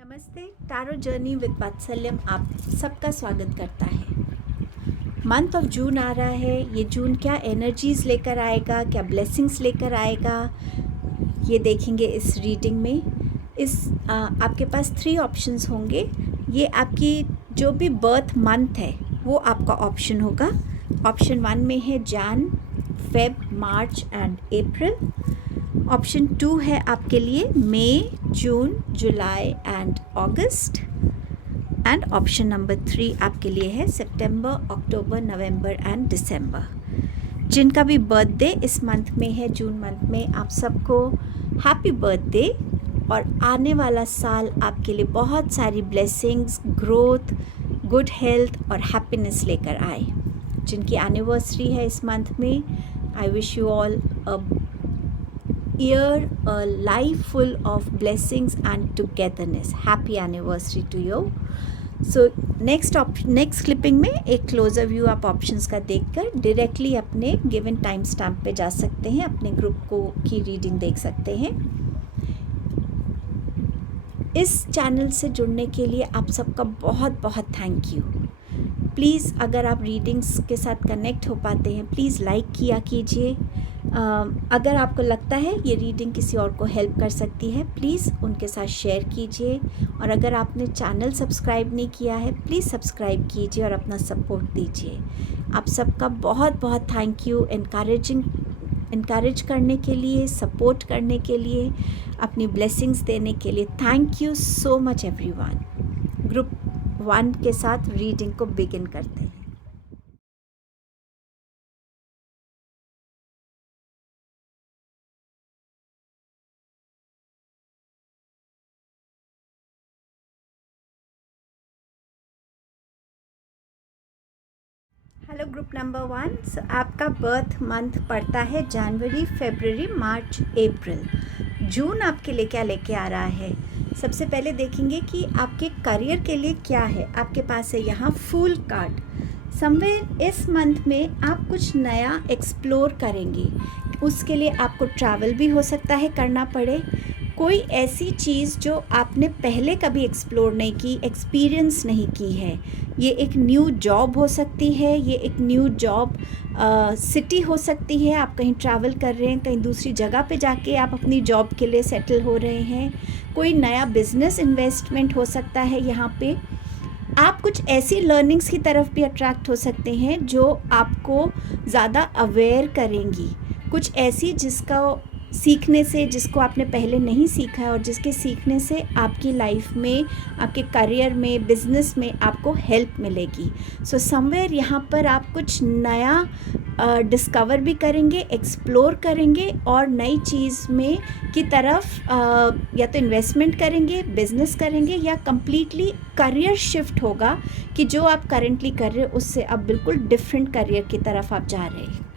नमस्ते, tarot journey with वात्सल्यम आप सबका स्वागत करता है। मंथ ऑफ जून आ रहा है। ये जून क्या एनर्जीज़ लेकर आएगा, क्या ब्लेसिंग्स लेकर आएगा, ये देखेंगे इस रीडिंग में। आपके पास 3 ऑप्शंस होंगे। ये आपकी जो भी बर्थ मंथ है वो आपका ऑप्शन होगा। ऑप्शन 1 में है Jan, Feb, March and April. Option 2 है आपके लिए May, June, July and August. And option number 3 आपके लिए है सितंबर, अक्टूबर, नवंबर एंड दिसंबर। जिनका भी बर्थडे इस मंथ में है, जून मंथ में, आप सबको हैप्पी बर्थडे। और आने वाला साल आपके लिए बहुत सारी ब्लेसिंग्स, ग्रोथ, गुड हेल्थ और हैप्पीनेस लेकर आए। जिनकी एनिवर्सरी है इस मंथ में, I wish you all year, a life full of blessings and togetherness. Happy anniversary to you. So next clipping में एक closer view आप options का देखकर directly अपने given time stamp पे जा सकते हैं, अपने ग्रुप को की रीडिंग देख सकते हैं। इस चैनल से जुड़ने के लिए आप सबका बहुत बहुत थैंक यू। प्लीज़ अगर आप रीडिंग्स के साथ कनेक्ट हो पाते हैं, प्लीज़ लाइक किया कीजिए। अगर आपको लगता है ये रीडिंग किसी और को हेल्प कर सकती है, प्लीज़ उनके साथ शेयर कीजिए। और अगर आपने चैनल सब्सक्राइब नहीं किया है, प्लीज़ सब्सक्राइब कीजिए और अपना सपोर्ट दीजिए। आप सबका बहुत बहुत थैंक यू इनकरेज करने के लिए, सपोर्ट करने के लिए, अपनी ब्लेसिंग्स देने के लिए। Thank you so much everyone. Group 1 के साथ रीडिंग को बिगिन करते हैं। Hello group number 1। सो आपका बर्थ मंथ पड़ता है जनवरी, फरवरी, मार्च, अप्रैल। जून आपके लिए क्या लेके आ रहा है? सबसे पहले देखेंगे कि आपके करियर के लिए क्या है। आपके पास है यहाँ फूल कार्ड। समवेयर इस मंथ में आप कुछ नया एक्सप्लोर करेंगे। उसके लिए आपको ट्रैवल भी हो सकता है करना पड़े। कोई ऐसी चीज़ जो आपने पहले कभी एक्सप्लोर नहीं की, एक्सपीरियंस नहीं की है। ये एक न्यू जॉब हो सकती है, ये एक न्यू जॉब सिटी हो सकती है। आप कहीं ट्रैवल कर रहे हैं, कहीं दूसरी जगह पे जाके आप अपनी जॉब के लिए सेटल हो रहे हैं। कोई नया बिजनेस इन्वेस्टमेंट हो सकता है। यहाँ पे आप कुछ ऐसी लर्निंग्स की तरफ भी अट्रैक्ट हो सकते हैं जो आपको ज़्यादा अवेयर करेंगी। कुछ ऐसी सीखने से, जिसको आपने पहले नहीं सीखा है और जिसके सीखने से आपकी लाइफ में, आपके करियर में, बिजनेस में आपको हेल्प मिलेगी। सो समवेयर यहाँ पर आप कुछ नया डिस्कवर भी करेंगे, एक्सप्लोर करेंगे और नई चीज़ में की तरफ या तो इन्वेस्टमेंट करेंगे, बिजनेस करेंगे, या कम्प्लीटली करियर शिफ्ट होगा कि जो आप करेंटली कर रहे हो उससे अब बिल्कुल डिफरेंट करियर की तरफ आप जा रहे हैं।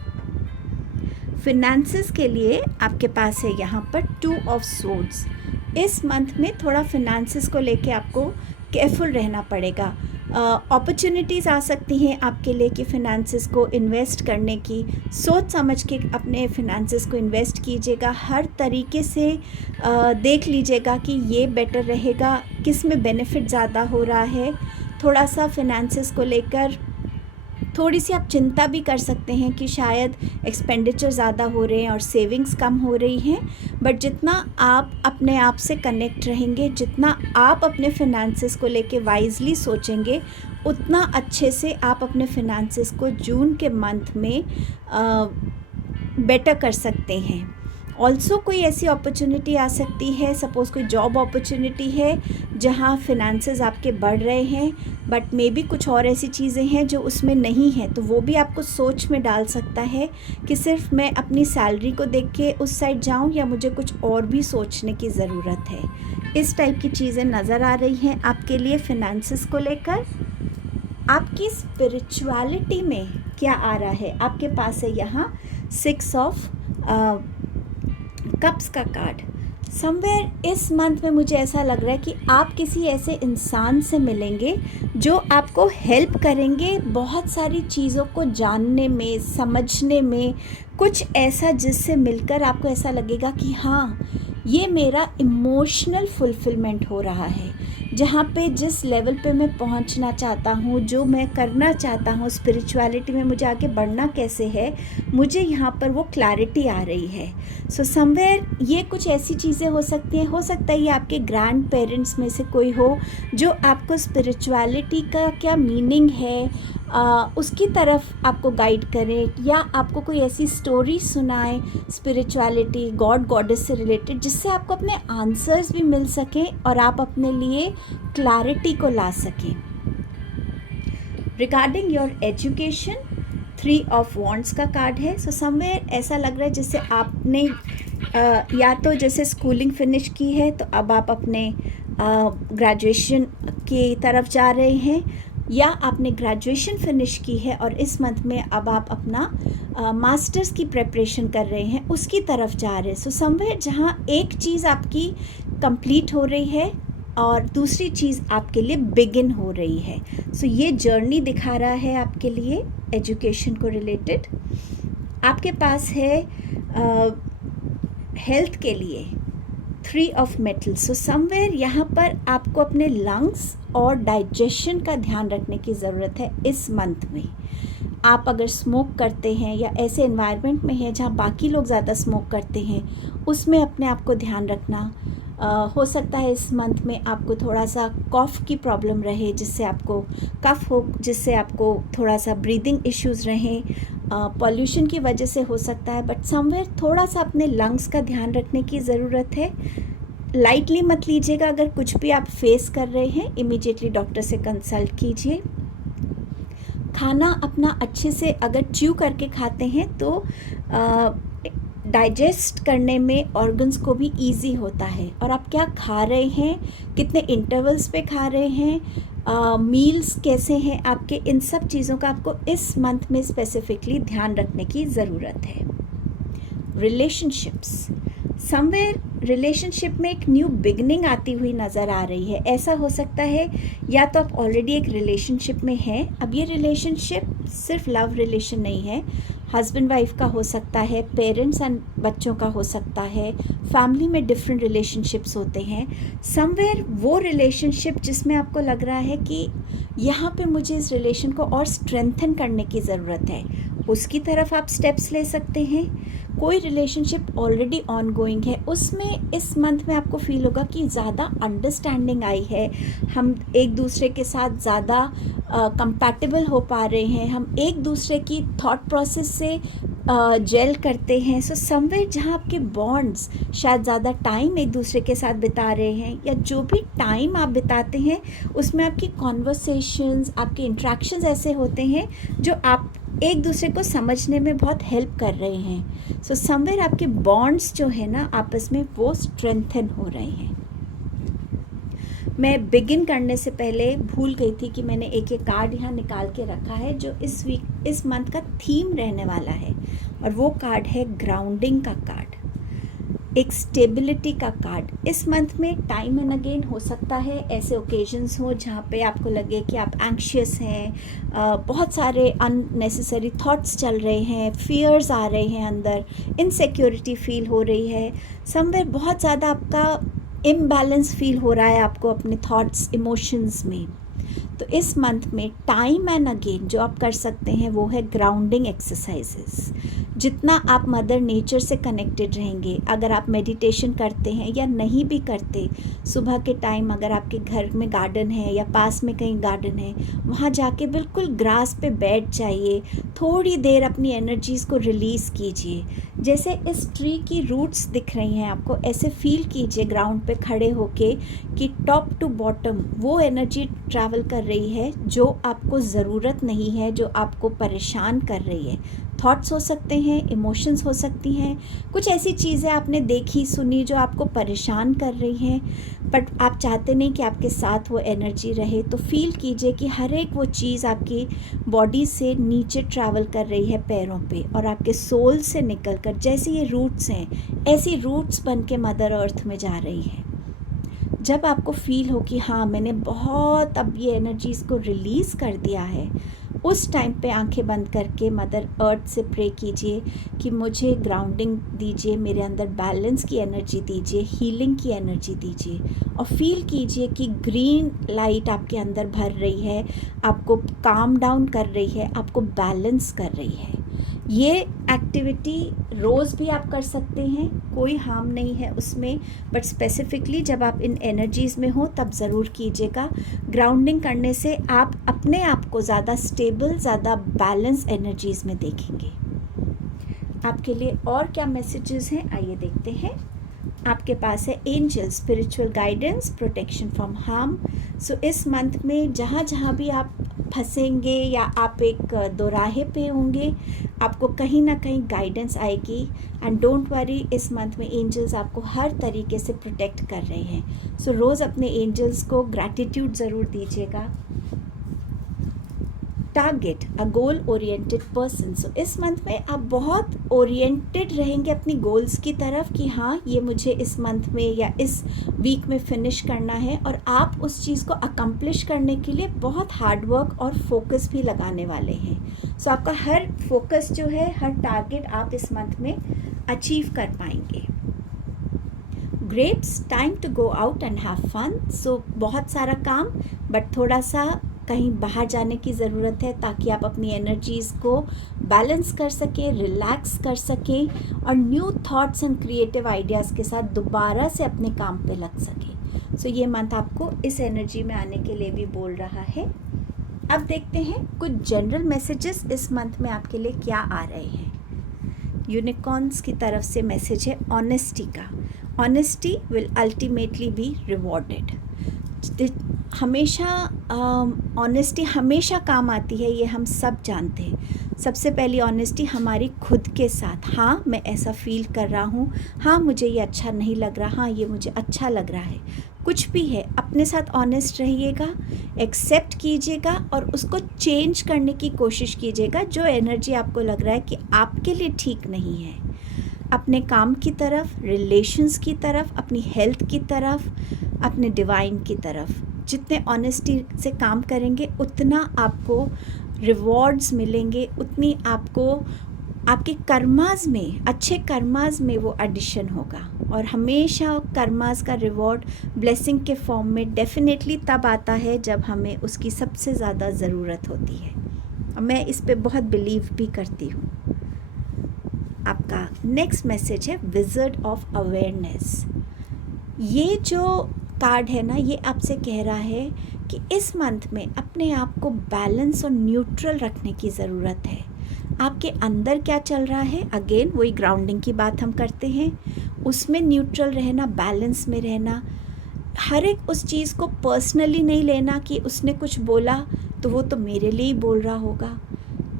फिनेंसेस के लिए आपके पास है यहाँ पर 2 ऑफ सोर्ड्स। इस मंथ में थोड़ा फिनेंसेस को लेके आपको केयरफुल रहना पड़ेगा। अपॉर्चुनिटीज़ आ सकती हैं आपके लिए कि फिनेंसेस को इन्वेस्ट करने की। सोच समझ के अपने फिनेंसेस को इन्वेस्ट कीजिएगा। हर तरीके से देख लीजिएगा कि ये बेटर रहेगा, किस में बेनिफिट ज़्यादा हो रहा है। थोड़ा सा फिनेंसेस को लेकर थोड़ी सी आप चिंता भी कर सकते हैं कि शायद एक्सपेंडिचर ज़्यादा हो रहे हैं और सेविंग्स कम हो रही हैं। बट जितना आप अपने आप से कनेक्ट रहेंगे, जितना आप अपने फिनेंसेस को लेके वाइजली सोचेंगे, उतना अच्छे से आप अपने फिनेंसेस को जून के मंथ में बेटर कर सकते हैं। ऑल्सो कोई ऐसी अपॉर्चुनिटी आ सकती है, सपोज़ कोई जॉब अपॉर्चुनिटी है जहाँ फिनेंसेस आपके बढ़ रहे हैं, बट मे बी कुछ और ऐसी चीज़ें हैं जो उसमें नहीं है, तो वो भी आपको सोच में डाल सकता है कि सिर्फ मैं अपनी सैलरी को देख के उस साइड जाऊँ या मुझे कुछ और भी सोचने की ज़रूरत है। इस टाइप की चीज़ें नज़र आ रही हैं आपके लिए फिनेंसेस को लेकर। आपकी स्पिरिचुअलिटी में क्या आ रहा है? आपके पास है यहाँ 6 ऑफ कप्स का कार्ड। समवेयर इस मंथ में मुझे ऐसा लग रहा है कि आप किसी ऐसे इंसान से मिलेंगे जो आपको हेल्प करेंगे बहुत सारी चीज़ों को जानने में, समझने में। कुछ ऐसा जिससे मिलकर आपको ऐसा लगेगा कि हाँ, ये मेरा इमोशनल फुलफिलमेंट हो रहा है, जहाँ पे जिस लेवल पे मैं पहुँचना चाहता हूँ, जो मैं करना चाहता हूँ स्पिरिचुअलिटी में, मुझे आगे बढ़ना कैसे है, मुझे यहाँ पर वो क्लैरिटी आ रही है। सो समवेयर ये कुछ ऐसी चीज़ें हो सकती हैं, हो सकता है ये आपके ग्रैंड पेरेंट्स में से कोई हो जो आपको स्पिरिचुअलिटी का क्या मीनिंग है उसकी तरफ आपको गाइड करें, या आपको कोई ऐसी स्टोरी सुनाए स्पिरिचुअलिटी गॉड गॉडेस से रिलेटेड, जिससे आपको अपने आंसर्स भी मिल सकें और आप अपने लिए क्लैरिटी को ला सकें। Regarding your education, 3 of wands का कार्ड है। सो समवेयर ऐसा लग रहा है जैसे आपने या तो जैसे स्कूलिंग फिनिश की है तो अब आप अपने ग्रेजुएशन की तरफ जा रहे हैं, या आपने ग्रेजुएशन फिनिश की है और इस मंथ में अब आप अपना मास्टर्स की प्रिपरेशन कर रहे हैं, उसकी तरफ जा रहे हैं। सो समवेयर जहाँ एक चीज़ आपकी कंप्लीट हो रही है और दूसरी चीज़ आपके लिए बिगिन हो रही है। सो ये जर्नी दिखा रहा है आपके लिए एजुकेशन को रिलेटेड। आपके पास है हेल्थ के लिए 3 ऑफ मेटल्स। सो समवेयर यहाँ पर आपको अपने लंग्स और डाइजेशन का ध्यान रखने की ज़रूरत है इस मंथ में। आप अगर स्मोक करते हैं या ऐसे एनवायरनमेंट में हैं जहाँ बाकी लोग ज़्यादा स्मोक करते हैं, उसमें अपने आप को ध्यान रखना। हो सकता है इस मंथ में आपको थोड़ा सा कॉफ़ की प्रॉब्लम रहे, जिससे आपको कफ हो, जिससे आपको थोड़ा सा ब्रीदिंग इश्यूज़ रहें, पॉल्यूशन की वजह से हो सकता है। बट समवेयर थोड़ा सा अपने लंग्स का ध्यान रखने की ज़रूरत है। लाइटली मत लीजिएगा, अगर कुछ भी आप फेस कर रहे हैं इमीडिएटली डॉक्टर से कंसल्ट कीजिए। खाना अपना अच्छे से अगर च्यू करके खाते हैं तो डाइजेस्ट करने में ऑर्गन्स को भी इजी होता है। और आप क्या खा रहे हैं, कितने इंटरवल्स पे खा रहे हैं, मील्स कैसे हैं आपके, इन सब चीज़ों का आपको इस मंथ में स्पेसिफिकली ध्यान रखने की ज़रूरत है। रिलेशनशिप्स, समवेयर रिलेशनशिप में एक न्यू बिगनिंग आती हुई नज़र आ रही है। ऐसा हो सकता है या तो आप ऑलरेडी एक रिलेशनशिप में हैं, अब ये रिलेशनशिप सिर्फ लव रिलेशन नहीं है, हस्बैंड वाइफ का हो सकता है, पेरेंट्स एंड बच्चों का हो सकता है, फैमिली में डिफरेंट रिलेशनशिप्स होते हैं। समवेयर वो रिलेशनशिप जिसमें आपको लग रहा है कि यहाँ पे मुझे इस रिलेशन को और स्ट्रेंथन करने की ज़रूरत है, उसकी तरफ आप स्टेप्स ले सकते हैं। कोई रिलेशनशिप ऑलरेडी ऑन गोइंग है, उसमें इस मंथ में आपको फील होगा कि ज़्यादा अंडरस्टैंडिंग आई है, हम एक दूसरे के साथ ज़्यादा कंपैटिबल हो पा रहे हैं, हम एक दूसरे की थॉट प्रोसेस से जेल करते हैं। सो समवेयर जहाँ आपके बॉन्ड्स शायद ज़्यादा टाइम एक दूसरे के साथ बिता रहे हैं, या जो भी टाइम आप बिताते हैं उसमें आपकी कॉन्वर्सेशंस, आपके इंट्रैक्शंस ऐसे होते हैं जो आप एक दूसरे को समझने में बहुत हेल्प कर रहे हैं। सो समवेयर आपके बॉन्ड्स जो है ना आपस में, वो स्ट्रेंथन हो रहे हैं। मैं बिगिन करने से पहले भूल गई थी कि मैंने एक कार्ड यहाँ निकाल के रखा है जो इस मंथ का थीम रहने वाला है, और वो कार्ड है ग्राउंडिंग का कार्ड, एक स्टेबिलिटी का कार्ड। इस मंथ में टाइम एंड अगेन हो सकता है ऐसे ओकेजन्स हो जहाँ पे आपको लगे कि आप एंक्शियस हैं, बहुत सारे अननेसेसरी थॉट्स चल रहे हैं, फियर्स आ रहे हैं अंदर, इनसिक्योरिटी फील हो रही है, समवेयर बहुत ज़्यादा आपका इम्बैलेंस फील हो रहा है आपको अपने थॉट्स इमोशंस में। तो इस मंथ में टाइम एंड अगेन जो आप कर सकते हैं वो है ग्राउंडिंग एक्सरसाइजेस। जितना आप मदर नेचर से कनेक्टेड रहेंगे, अगर आप मेडिटेशन करते हैं या नहीं भी करते, सुबह के टाइम अगर आपके घर में गार्डन है या पास में कहीं गार्डन है, वहाँ जाके बिल्कुल ग्रास पे बैठ जाइए, थोड़ी देर अपनी एनर्जीज़ को रिलीज़ कीजिए। जैसे इस ट्री की रूट्स दिख रही हैं आपको, ऐसे फील कीजिए ग्राउंड पे खड़े होके कि टॉप टू बॉटम वो एनर्जी ट्रैवल कर रही है जो आपको ज़रूरत नहीं है, जो आपको परेशान कर रही है। थॉट्स हो सकते हैं, इमोशंस हो सकती हैं, कुछ ऐसी चीज़ें आपने देखी सुनी जो आपको परेशान कर रही हैं, बट आप चाहते नहीं कि आपके साथ वो एनर्जी रहे। तो फील कीजिए कि हर एक वो चीज़ आपकी बॉडी से नीचे ट्रैवल कर रही है पैरों पे, और आपके सोल से निकल कर जैसे ये रूट्स हैं, ऐसी रूट्स बन के मदर अर्थ में जा रही है। जब आपको फील हो कि हाँ मैंने बहुत अब ये एनर्जीज़ को रिलीज़ कर दिया है, उस टाइम पे आंखें बंद करके मदर अर्थ से प्रे कीजिए कि मुझे ग्राउंडिंग दीजिए, मेरे अंदर बैलेंस की एनर्जी दीजिए, हीलिंग की एनर्जी दीजिए, और फील कीजिए कि ग्रीन लाइट आपके अंदर भर रही है, आपको काम डाउन कर रही है, आपको बैलेंस कर रही है। ये एक्टिविटी रोज़ भी आप कर सकते हैं, कोई हार्म नहीं है उसमें, बट स्पेसिफिकली जब आप इन एनर्जीज़ में हो तब ज़रूर कीजिएगा। ग्राउंडिंग करने से आप अपने आप को ज़्यादा स्टेबल, ज़्यादा बैलेंस एनर्जीज़ में देखेंगे। आपके लिए और क्या मैसेजेस हैं, आइए देखते हैं। आपके पास है angel, spiritual guidance, protection from harm. So इस मंथ में जहाँ जहाँ भी आप फंसेंगे या आप एक दोराहे पे होंगे, आपको कहीं ना कहीं गाइडेंस आएगी। एंड डोंट वरी, इस मंथ में एंजल्स आपको हर तरीके से प्रोटेक्ट कर रहे हैं। सो रोज़ अपने एंजल्स को ग्रैटिट्यूड ज़रूर दीजिएगा। टारगेट अ गोल ओरिएंटेड पर्सन। सो इस मंथ में आप बहुत ओरिएंटेड रहेंगे अपनी गोल्स की तरफ कि हाँ, ये मुझे इस मंथ में या इस वीक में फिनिश करना है, और आप उस चीज़ को अकम्प्लिश करने के लिए बहुत हार्ड वर्क और फोकस भी लगाने वाले हैं। सो आपका हर फोकस जो है, हर टारगेट आप इस मंथ में अचीव कर पाएंगे। Grapes, time to go out and have fun. So बहुत सारा काम, बट थोड़ा सा कहीं बाहर जाने की ज़रूरत है ताकि आप अपनी एनर्जीज़ को बैलेंस कर सकें, रिलैक्स कर सकें, और new thoughts and creative ideas के साथ दोबारा से अपने काम पे लग सकें। सो ये मंथ आपको इस एनर्जी में आने के लिए भी बोल रहा है। अब देखते हैं कुछ जनरल मैसेजेस इस मंथ में आपके लिए क्या आ रहे हैं। यूनिकॉर्न्स की तरफ से मैसेज है ऑनेस्टी का। Honesty will ultimately be rewarded. हमेशा ऑनेस्टी हमेशा काम आती है, ये हम सब जानते हैं। सबसे पहली ऑनेस्टी हमारी खुद के साथ, हाँ मैं ऐसा फील कर रहा हूँ, हाँ मुझे ये अच्छा नहीं लग रहा, हाँ ये मुझे अच्छा लग रहा है, कुछ भी है अपने साथ ऑनेस्ट रहिएगा, एक्सेप्ट कीजिएगा और उसको चेंज करने की कोशिश कीजिएगा। जो एनर्जी आपको लग रहा है कि आपके लिए ठीक नहीं है, अपने काम की तरफ, रिलेशंस की तरफ, अपनी हेल्थ की तरफ, अपने डिवाइन की तरफ, जितने ऑनेस्टी से काम करेंगे उतना आपको रिवॉर्ड्स मिलेंगे, उतनी आपको आपके कर्मास में, अच्छे कर्मास में वो एडिशन होगा। और हमेशा कर्मास का रिवॉर्ड ब्लेसिंग के फॉर्म में डेफिनेटली तब आता है जब हमें उसकी सबसे ज़्यादा ज़रूरत होती है, और मैं इस पे बहुत बिलीव भी करती हूँ। आपका नेक्स्ट मैसेज है विज़र्ड ऑफ अवेयरनेस। ये जो कार्ड है ना, ये आपसे कह रहा है कि इस मंथ में अपने आप को बैलेंस और न्यूट्रल रखने की ज़रूरत है। आपके अंदर क्या चल रहा है, अगेन वही ग्राउंडिंग की बात हम करते हैं, उसमें न्यूट्रल रहना, बैलेंस में रहना। हर एक उस चीज़ को पर्सनली नहीं लेना कि उसने कुछ बोला तो वो तो मेरे लिए ही बोल रहा होगा।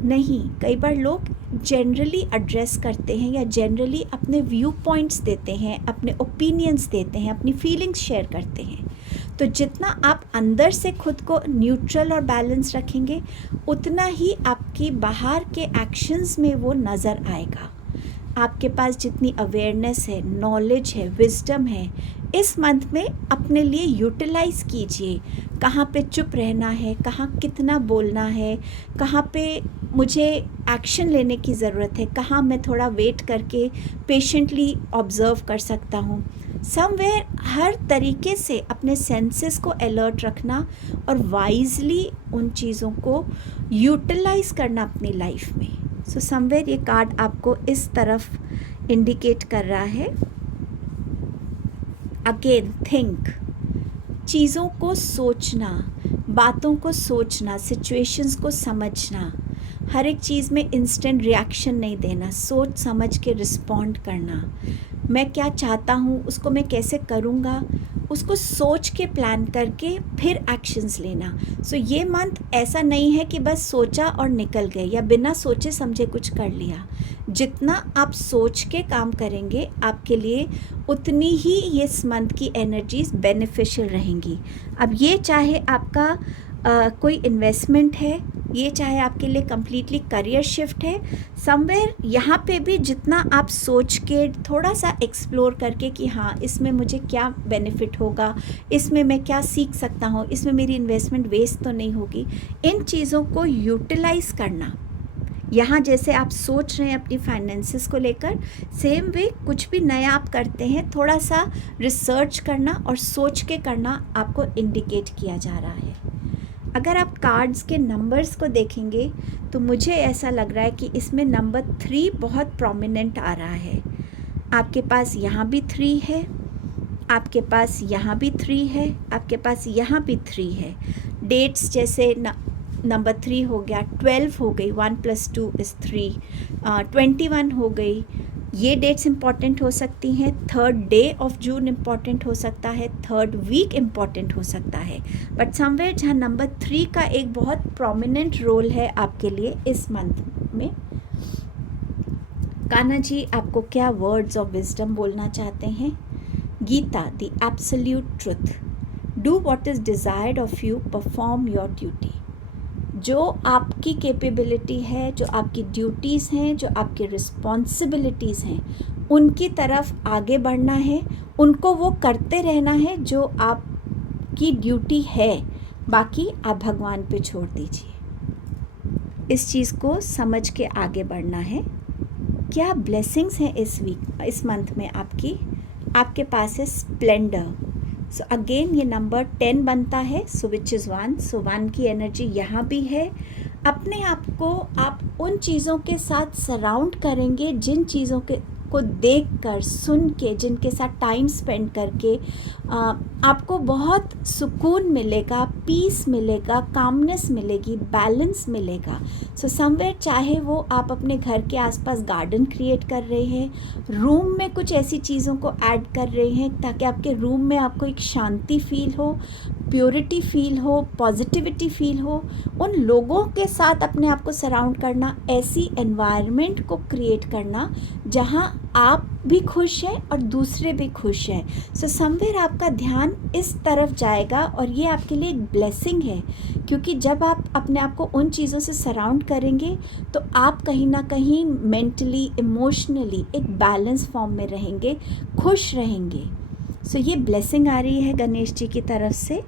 नहीं, कई बार लोग जनरली एड्रेस करते हैं या जनरली अपने व्यू पॉइंट्स देते हैं, अपने ओपिनियंस देते हैं, अपनी फीलिंग्स शेयर करते हैं। तो जितना आप अंदर से खुद को न्यूट्रल और बैलेंस रखेंगे, उतना ही आपकी बाहर के एक्शंस में वो नज़र आएगा। आपके पास जितनी अवेयरनेस है, नॉलेज है, विजडम है, इस मंथ में अपने लिए यूटिलाइज़ कीजिए। कहाँ पे चुप रहना है, कहाँ कितना बोलना है, कहाँ पे मुझे एक्शन लेने की ज़रूरत है, कहाँ मैं थोड़ा वेट करके पेशेंटली ऑब्ज़र्व कर सकता हूँ। समवेयर हर तरीके से अपने सेंसेस को अलर्ट रखना और वाइजली उन चीज़ों को यूटिलाइज़ करना अपनी लाइफ में। सो समवेयर ये कार्ड आपको इस तरफ इंडिकेट कर रहा है। अगेन थिंक, चीज़ों को सोचना, बातों को सोचना, सिचुएशंस को समझना, हर एक चीज़ में इंस्टेंट रिएक्शन नहीं देना, सोच समझ के रिस्पॉन्ड करना। मैं क्या चाहता हूँ, उसको मैं कैसे करूँगा, उसको सोच के प्लान करके फिर एक्शंस लेना। सो ये मंथ ऐसा नहीं है कि बस सोचा और निकल गए या बिना सोचे समझे कुछ कर लिया। जितना आप सोच के काम करेंगे आपके लिए, उतनी ही ये इस मंथ की एनर्जीज बेनिफिशियल रहेंगी। अब ये चाहे आपका कोई इन्वेस्टमेंट है, ये चाहे आपके लिए कम्प्लीटली करियर शिफ्ट है, समवेयर यहाँ पे भी जितना आप सोच के थोड़ा सा एक्सप्लोर करके कि हाँ इसमें मुझे क्या बेनिफिट होगा, इसमें मैं क्या सीख सकता हूँ, इसमें मेरी इन्वेस्टमेंट वेस्ट तो नहीं होगी, इन चीज़ों को यूटिलाइज़ करना। यहाँ जैसे आप सोच रहे हैं अपनी फाइनेंसेस को लेकर, सेम वे कुछ भी नया आप करते हैं थोड़ा सा रिसर्च करना और सोच के करना आपको इंडिकेट किया जा रहा है। अगर आप कार्ड्स के नंबर्स को देखेंगे तो मुझे ऐसा लग रहा है कि इसमें नंबर 3 बहुत प्रोमिनेंट आ रहा है। आपके पास यहाँ भी 3 है, आपके पास यहाँ भी 3 है, आपके पास यहाँ भी 3 है। डेट्स जैसे नंबर 3 हो गया, 12 हो गई, 1 + 2 = 3, 21 हो गई। ये डेट्स इम्पॉर्टेंट हो सकती हैं। 3rd day of June important हो सकता है, 3rd वीक इम्पॉर्टेंट हो सकता है। बट समवेयर जहाँ नंबर 3 का एक बहुत प्रोमिनेंट रोल है आपके लिए इस मंथ में। कान्हा जी आपको क्या वर्ड्स ऑफ विजडम बोलना चाहते हैं? Gita, the absolute truth, do what is desired of you, perform your duty. जो आपकी कैपेबिलिटी है, जो आपकी ड्यूटीज़ हैं, जो आपकी रिस्पॉन्सिबिलिटीज़ हैं, उनकी तरफ आगे बढ़ना है, उनको वो करते रहना है जो आपकी ड्यूटी है, बाकी आप भगवान पे छोड़ दीजिए। इस चीज़ को समझ के आगे बढ़ना है। क्या ब्लेसिंग्स हैं इस मंथ में आपके पास है स्प्लेंडर। सो अगेन ये नंबर 10 बनता है, सो विच इज़ 1, सो 1 की एनर्जी यहाँ भी है। अपने आप को आप उन चीज़ों के साथ सराउंड करेंगे जिन चीज़ों को देख कर, सुन के, जिनके साथ टाइम स्पेंड करके आपको बहुत सुकून मिलेगा, पीस मिलेगा, कामनेस मिलेगी, बैलेंस मिलेगा। सो समवेयर चाहे वो आप अपने घर के आसपास गार्डन क्रिएट कर रहे हैं, रूम में कुछ ऐसी चीज़ों को ऐड कर रहे हैं ताकि आपके रूम में आपको एक शांति फील हो, प्योरिटी फील हो, पॉजिटिविटी फील हो, उन लोगों के साथ अपने आप को सराउंड करना, ऐसी एनवायरनमेंट को क्रिएट करना जहाँ आप भी खुश हैं और दूसरे भी खुश हैं। सो समवेयर आपका ध्यान इस तरफ जाएगा और ये आपके लिए एक ब्लेसिंग है, क्योंकि जब आप अपने आप को उन चीज़ों से सराउंड करेंगे तो आप कहीं ना कहीं मेंटली, इमोशनली एक बैलेंस फॉर्म में रहेंगे, खुश रहेंगे। सो ये ब्लेसिंग आ रही है गणेश जी की तरफ से।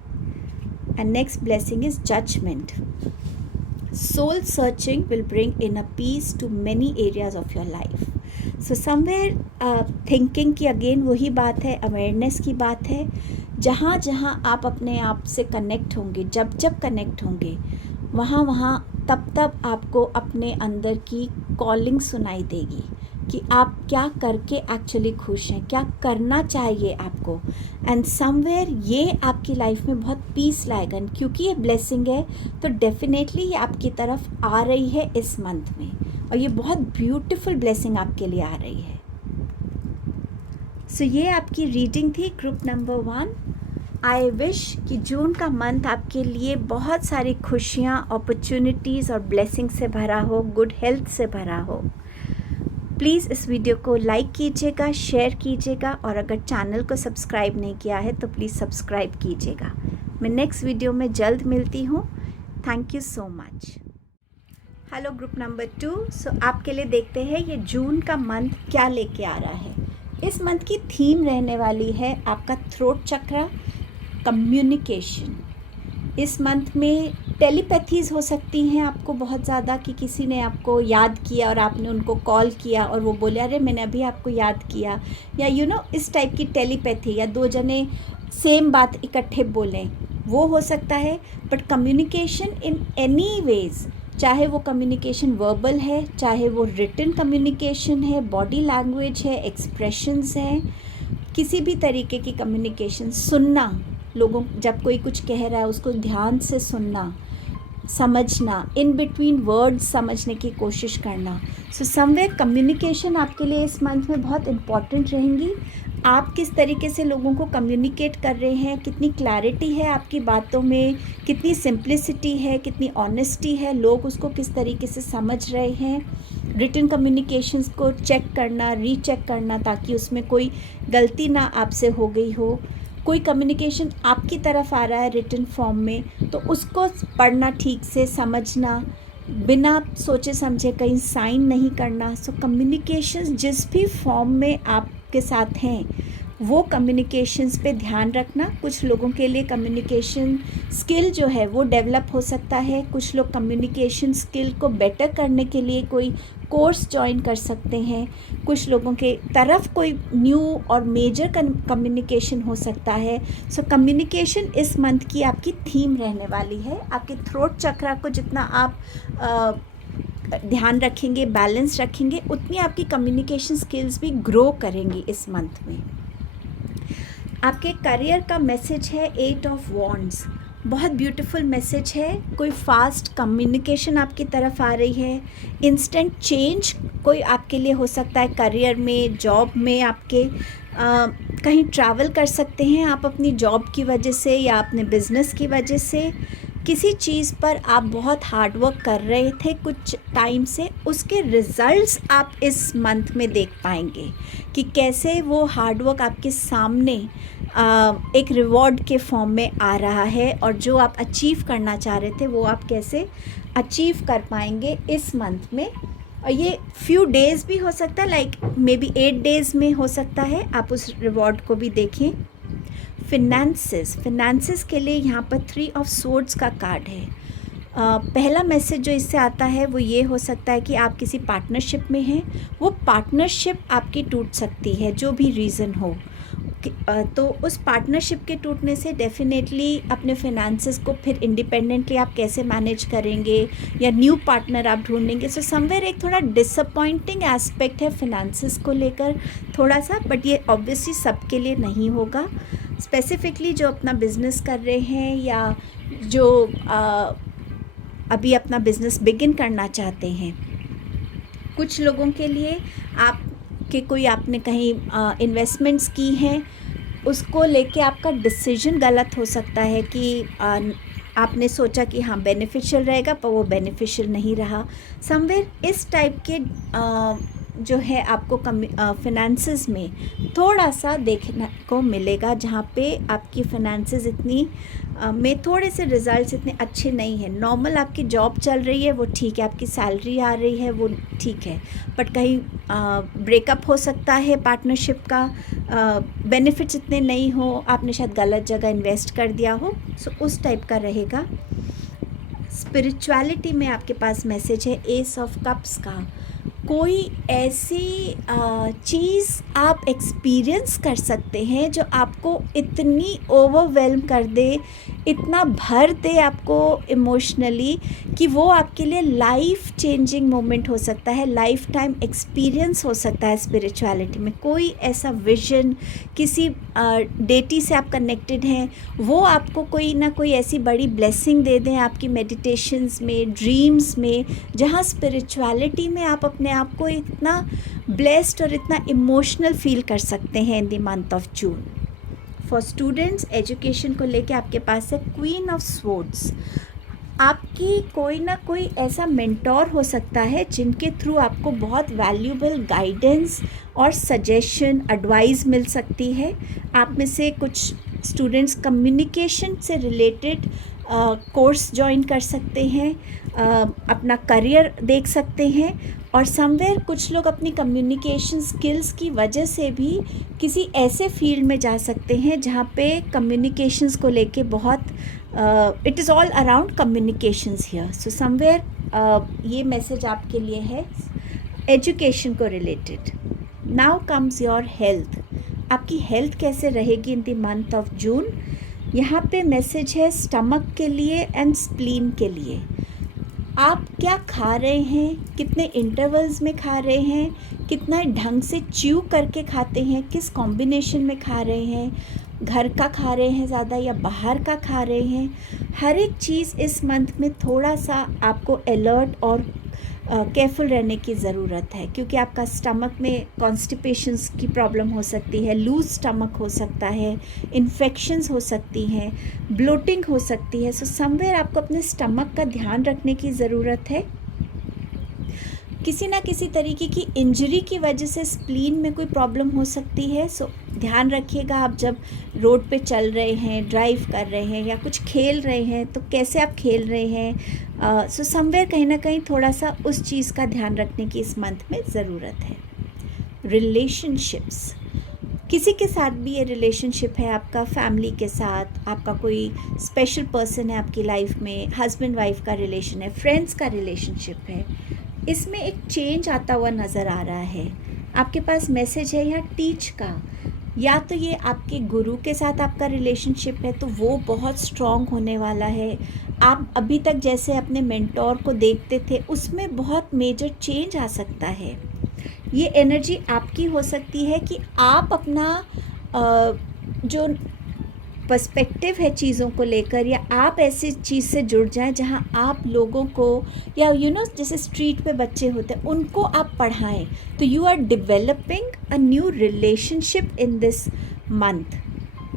And next blessing is judgement. Soul searching will bring in a peace to many areas of your life. So somewhere thinking की अगेन वही बात है, अवेयरनेस की बात है। जहाँ जहाँ आप अपने आप से कनेक्ट होंगे, जब जब कनेक्ट होंगे, वहाँ तब आपको अपने अंदर की कॉलिंग सुनाई देगी कि आप क्या करके एक्चुअली खुश हैं, क्या करना चाहिए आपको। एंड समवेयर ये आपकी लाइफ में बहुत पीस लाएगा, क्योंकि ये ब्लेसिंग है तो डेफिनेटली ये आपकी तरफ आ रही है इस मंथ में, और ये बहुत ब्यूटीफुल ब्लेसिंग आपके लिए आ रही है। सो ये आपकी रीडिंग थी ग्रुप नंबर 1। आई विश कि जून का मंथ आपके लिए बहुत सारी खुशियाँ, अपॉर्चुनिटीज़ और ब्लेसिंग से भरा हो, गुड हेल्थ से भरा हो। प्लीज़ इस वीडियो को लाइक कीजिएगा, शेयर कीजिएगा, और अगर चैनल को सब्सक्राइब नहीं किया है तो प्लीज़ सब्सक्राइब कीजिएगा। मैं नेक्स्ट वीडियो में जल्द मिलती हूँ। Thank you so much. Hello group number 2। सो आपके लिए देखते हैं ये जून का मंथ क्या लेके आ रहा है। इस मंथ की थीम रहने वाली है आपका थ्रोट चक्रा, कम्युनिकेशन। इस मंथ में टेलीपैथीज़ हो सकती हैं आपको बहुत ज़्यादा, कि किसी ने आपको याद किया और आपने उनको कॉल किया और वो बोले अरे मैंने अभी आपको याद किया, या इस टाइप की टेलीपैथी, या 2 जने सेम बात इकट्ठे बोलें, वो हो सकता है। But communication in any ways, चाहे वो कम्युनिकेशन वर्बल है, चाहे वो रिटन कम्युनिकेशन है, बॉडी लैंग्वेज है, एक्सप्रेशंस हैं, किसी भी तरीके की कम्युनिकेशन, सुनना, लोगों जब कोई कुछ कह रहा है उसको ध्यान से सुनना, समझना, इन बिटवीन वर्ड्स समझने की कोशिश करना। सो समवेयर कम्युनिकेशन आपके लिए इस मंथ में बहुत इम्पॉर्टेंट रहेंगी। आप किस तरीके से लोगों को कम्युनिकेट कर रहे हैं, कितनी क्लैरिटी है आपकी बातों में, कितनी सिंप्लिसिटी है, कितनी ऑनेस्टी है, लोग उसको किस तरीके से समझ रहे हैं। रिटन कम्युनिकेशंस को चेक करना, रीचेक करना, ताकि उसमें कोई गलती ना आपसे हो गई हो। कोई कम्युनिकेशन आपकी तरफ आ रहा है रिटन फॉर्म में, तो उसको पढ़ना, ठीक से समझना, बिना सोचे समझे कहीं साइन नहीं करना। सो कम्युनिकेशंस जिस भी फॉर्म में आपके साथ हैं वो कम्युनिकेशंस पे ध्यान रखना। कुछ लोगों के लिए कम्युनिकेशन स्किल जो है वो डेवलप हो सकता है। कुछ लोग कम्युनिकेशन स्किल को बेटर करने के लिए कोई कोर्स ज्वाइन कर सकते हैं। कुछ लोगों के तरफ कोई न्यू और मेजर कम्युनिकेशन हो सकता है। सो कम्युनिकेशन इस मंथ की आपकी थीम रहने वाली है। आपके थ्रोट चक्रा को जितना आप ध्यान रखेंगे, बैलेंस रखेंगे, उतनी आपकी कम्युनिकेशन स्किल्स भी ग्रो करेंगी इस मंथ में। आपके करियर का मैसेज है 8 ऑफ वॉन्ड्स। बहुत ब्यूटीफुल मैसेज है। कोई फास्ट कम्युनिकेशन आपकी तरफ आ रही है। इंस्टेंट चेंज कोई आपके लिए हो सकता है करियर में, जॉब में। आपके कहीं ट्रैवल कर सकते हैं आप अपनी जॉब की वजह से या अपने बिजनेस की वजह से। किसी चीज़ पर आप बहुत हार्ड वर्क कर रहे थे कुछ टाइम से, उसके रिज़ल्ट्स आप इस मंथ में देख पाएंगे कि कैसे वो हार्ड वर्क आपके सामने एक रिवॉर्ड के फॉर्म में आ रहा है, और जो आप अचीव करना चाह रहे थे वो आप कैसे अचीव कर पाएंगे इस मंथ में। और ये फ्यू डेज़ भी हो सकता है, लाइक मे बी 8 डेज़ में हो सकता है। आप उस रिवॉर्ड को भी देखें। फिनेंसेस के लिए यहाँ पर 3 ऑफ सोर्ड्स का कार्ड है। पहला मैसेज जो इससे आता है वो ये हो सकता है कि आप किसी पार्टनरशिप में हैं, वो पार्टनरशिप आपकी टूट सकती है, जो भी रीज़न हो। तो उस पार्टनरशिप के टूटने से डेफिनेटली अपने फिनेंसेस को फिर इंडिपेंडेंटली आप कैसे मैनेज करेंगे, या न्यू पार्टनर आप ढूंढेंगे। सो समवेयर एक थोड़ा डिसअपॉइंटिंग एस्पेक्ट है फिनेंसेस को लेकर थोड़ा सा, बट ये ऑब्वियसली सबके लिए नहीं होगा। स्पेसिफिकली जो अपना बिज़नेस कर रहे हैं या जो अभी अपना बिज़नेस बिगिन करना चाहते हैं, कुछ लोगों के लिए आपके कोई आपने कहीं इन्वेस्टमेंट्स की हैं, उसको लेके आपका डिसीजन गलत हो सकता है कि आपने सोचा कि हाँ बेनिफिशियल रहेगा, पर वो बेनिफिशियल नहीं रहा। समवेयर इस टाइप के जो है आपको फिनेंसेस में थोड़ा सा देखने को मिलेगा, जहाँ पे आपकी फिनेंसेस इतनी में थोड़े से रिज़ल्ट्स इतने अच्छे नहीं हैं। नॉर्मल आपकी जॉब चल रही है वो ठीक है, आपकी सैलरी आ रही है वो ठीक है, बट कहीं ब्रेकअप हो सकता है पार्टनरशिप का, बेनिफिट्स इतने नहीं हो, आपने शायद गलत जगह इन्वेस्ट कर दिया हो। सो उस टाइप का रहेगा। स्पिरिचुअलिटी में आपके पास मैसेज है एस ऑफ कप्स का। कोई ऐसी चीज़ आप एक्सपीरियंस कर सकते हैं जो आपको इतनी ओवरवेल्म कर दे, इतना भर दे आपको इमोशनली, कि वो आपके लिए लाइफ चेंजिंग मोमेंट हो सकता है, लाइफ टाइम एक्सपीरियंस हो सकता है। स्पिरिचुअलिटी में कोई ऐसा विजन, किसी डेटी से आप कनेक्टेड हैं, वो आपको कोई ना कोई ऐसी बड़ी ब्लेसिंग दे दें आपकी मेडिटेशंस में, ड्रीम्स में, जहाँ स्पिरिचुअलिटी में आप अपने आप को इतना ब्लेस्ड और इतना इमोशनल फील कर सकते हैं in the month of June. For students, education को लेके आपके पास है क्वीन ऑफ स्वॉर्ड्स। आपकी कोई ना कोई ऐसा मेंटोर हो सकता है जिनके थ्रू आपको बहुत वैल्यूबल गाइडेंस और सजेशन, एडवाइस मिल सकती है। आप में से कुछ स्टूडेंट्स कम्युनिकेशन से रिलेटेड कोर्स ज्वाइन कर सकते हैं, अपना करियर देख सकते हैं, और समवेयर कुछ लोग अपनी कम्युनिकेशन स्किल्स की वजह से भी किसी ऐसे फील्ड में जा सकते हैं जहाँ पे कम्युनिकेशंस को लेके बहुत it is all around communications here. So somewhere ये मैसेज आपके लिए है एजुकेशन को related. Now comes your health. आपकी हेल्थ कैसे रहेगी in the month of June. यहाँ पे मैसेज है स्टमक के लिए एंड स्प्लीन के लिए। आप क्या खा रहे हैं, कितने इंटरवल्स में खा रहे हैं, कितना ढंग से च्यू करके खाते हैं, किस कॉम्बिनेशन में खा रहे हैं, घर का खा रहे हैं ज़्यादा या बाहर का खा रहे हैं। हर एक चीज़ इस मंथ में थोड़ा सा आपको अलर्ट और केयरफुल रहने की ज़रूरत है, क्योंकि आपका स्टमक में कॉन्स्टिपेशंस की प्रॉब्लम हो सकती है, लूज स्टमक हो सकता है, इन्फेक्शंस हो सकती हैं, ब्लोटिंग हो सकती है। सो समवेयर आपको अपने स्टमक का ध्यान रखने की ज़रूरत है। किसी ना किसी तरीके की इंजरी की वजह से स्प्लीन में कोई प्रॉब्लम हो सकती है। सो ध्यान रखिएगा, आप जब रोड पे चल रहे हैं, ड्राइव कर रहे हैं या कुछ खेल रहे हैं तो कैसे आप खेल रहे हैं। सो समवेयर कहीं ना कहीं थोड़ा सा उस चीज़ का ध्यान रखने की इस मंथ में ज़रूरत है। रिलेशनशिप्स, किसी के साथ भी ये रिलेशनशिप है, आपका फैमिली के साथ, आपका कोई स्पेशल पर्सन है आपकी लाइफ में, हस्बैंड वाइफ का रिलेशन है, फ्रेंड्स का रिलेशनशिप है, इसमें एक चेंज आता हुआ नज़र आ रहा है। आपके पास मैसेज है यहाँ टीच का, या तो ये आपके गुरु के साथ आपका रिलेशनशिप है तो वो बहुत स्ट्रॉन्ग होने वाला है। आप अभी तक जैसे अपने मेंटोर को देखते थे उसमें बहुत मेजर चेंज आ सकता है। ये एनर्जी आपकी हो सकती है कि आप अपना जो पर्सपेक्टिव है चीज़ों को लेकर, या आप ऐसी चीज़ से जुड़ जाएं जहां आप लोगों को, या जैसे स्ट्रीट पे बच्चे होते हैं उनको आप पढ़ाएं। तो you are developing a new relationship in this month.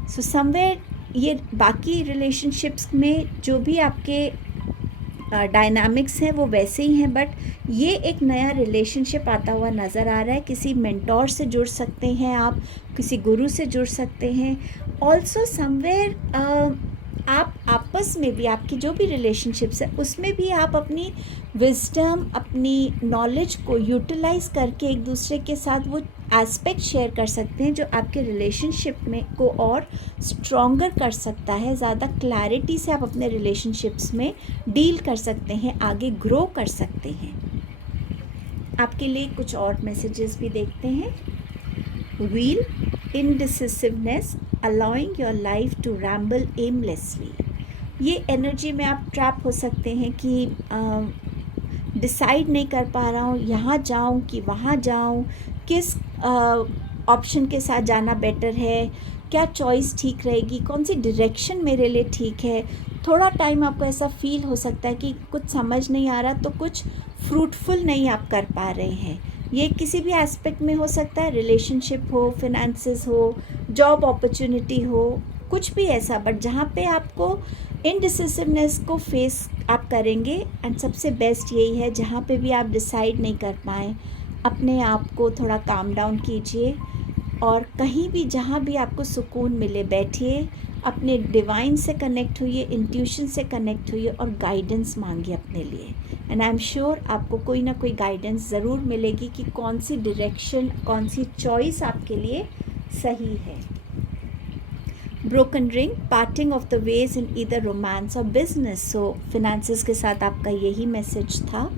So somewhere ये बाकी रिलेशनशिप्स में जो भी आपके डायनामिक्स हैं वो वैसे ही हैं, बट ये एक नया रिलेशनशिप आता हुआ नज़र आ रहा है। किसी मेंटोर से जुड़ सकते हैं आप, किसी गुरु से जुड़ सकते हैं। ऑल्सो समवेयर आप आपस में भी, आपकी जो भी रिलेशनशिप्स है उसमें भी आप अपनी विजडम, अपनी नॉलेज को यूटिलाइज़ करके एक दूसरे के साथ वो एस्पेक्ट शेयर कर सकते हैं जो आपके रिलेशनशिप में को और स्ट्रॉन्गर कर सकता है। ज़्यादा क्लैरिटी से आप अपने रिलेशनशिप्स में डील कर सकते हैं, आगे ग्रो कर सकते हैं। आपके लिए कुछ और मैसेजेस भी देखते हैं। Wheel, indecisiveness, allowing your life to ramble aimlessly. ये एनर्जी में आप ट्रैप हो सकते हैं कि डिसाइड नहीं कर पा रहा हूँ यहाँ जाऊँ कि वहाँ जाऊँ, किस ऑप्शन के साथ जाना बेटर है, क्या चॉइस ठीक रहेगी, कौन सी डायरेक्शन मेरे लिए ठीक है। थोड़ा टाइम आपको ऐसा फील हो सकता है कि कुछ समझ नहीं आ रहा, तो कुछ फ्रूटफुल नहीं आप कर पा रहे हैं। ये किसी भी एस्पेक्ट में हो सकता है, रिलेशनशिप हो, फिनेंसेस हो, जॉब अपॉर्चुनिटी हो, कुछ भी ऐसा, बट जहाँ पे आपको इनडिसिसिवनेस को फेस आप करेंगे। एंड सबसे बेस्ट यही है जहाँ पे भी आप डिसाइड नहीं कर पाएँ, अपने आप को थोड़ा काम डाउन कीजिए और कहीं भी जहाँ भी आपको सुकून मिले बैठिए, अपने डिवाइन से कनेक्ट होइए, इंट्यूशन से कनेक्ट होइए और गाइडेंस मांगिए अपने लिए। एंड आई एम श्योर आपको कोई ना कोई गाइडेंस ज़रूर मिलेगी कि कौन सी डायरेक्शन, कौन सी चॉइस आपके लिए सही है। Broken ring, parting of the ways in either romance और बिजनेस। सो फिनेंसेस के साथ आपका यही मैसेज था।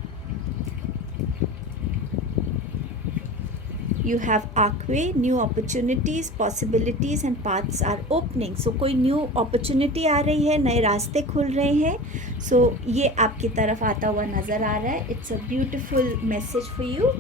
You have archway, new opportunities, possibilities and paths are opening. So कोई new opportunity आ रही है, नए रास्ते खुल रहे हैं। So ये आपकी तरफ आता हुआ नज़र आ रहा है। It's a beautiful message for you.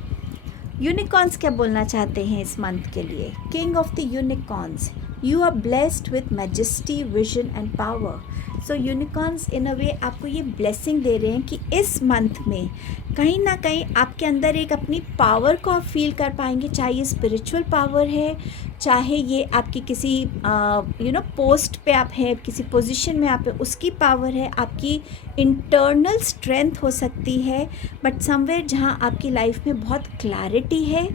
Unicorns क्या बोलना चाहते हैं इस मंथ के लिए? King of the unicorns, you are blessed with majesty, vision and power. So unicorns in a way आपको ये ब्लेसिंग दे रहे हैं कि इस मंथ में कहीं ना कहीं आपके अंदर एक अपनी पावर को आप फील कर पाएंगे, चाहे ये स्पिरिचुअल पावर है, चाहे ये आपकी किसी पोस्ट पे आप हैं, किसी पोजीशन में आप हैं, उसकी पावर है, आपकी इंटरनल स्ट्रेंथ हो सकती है। बट समवेयर जहाँ आपकी लाइफ में बहुत क्लैरिटी है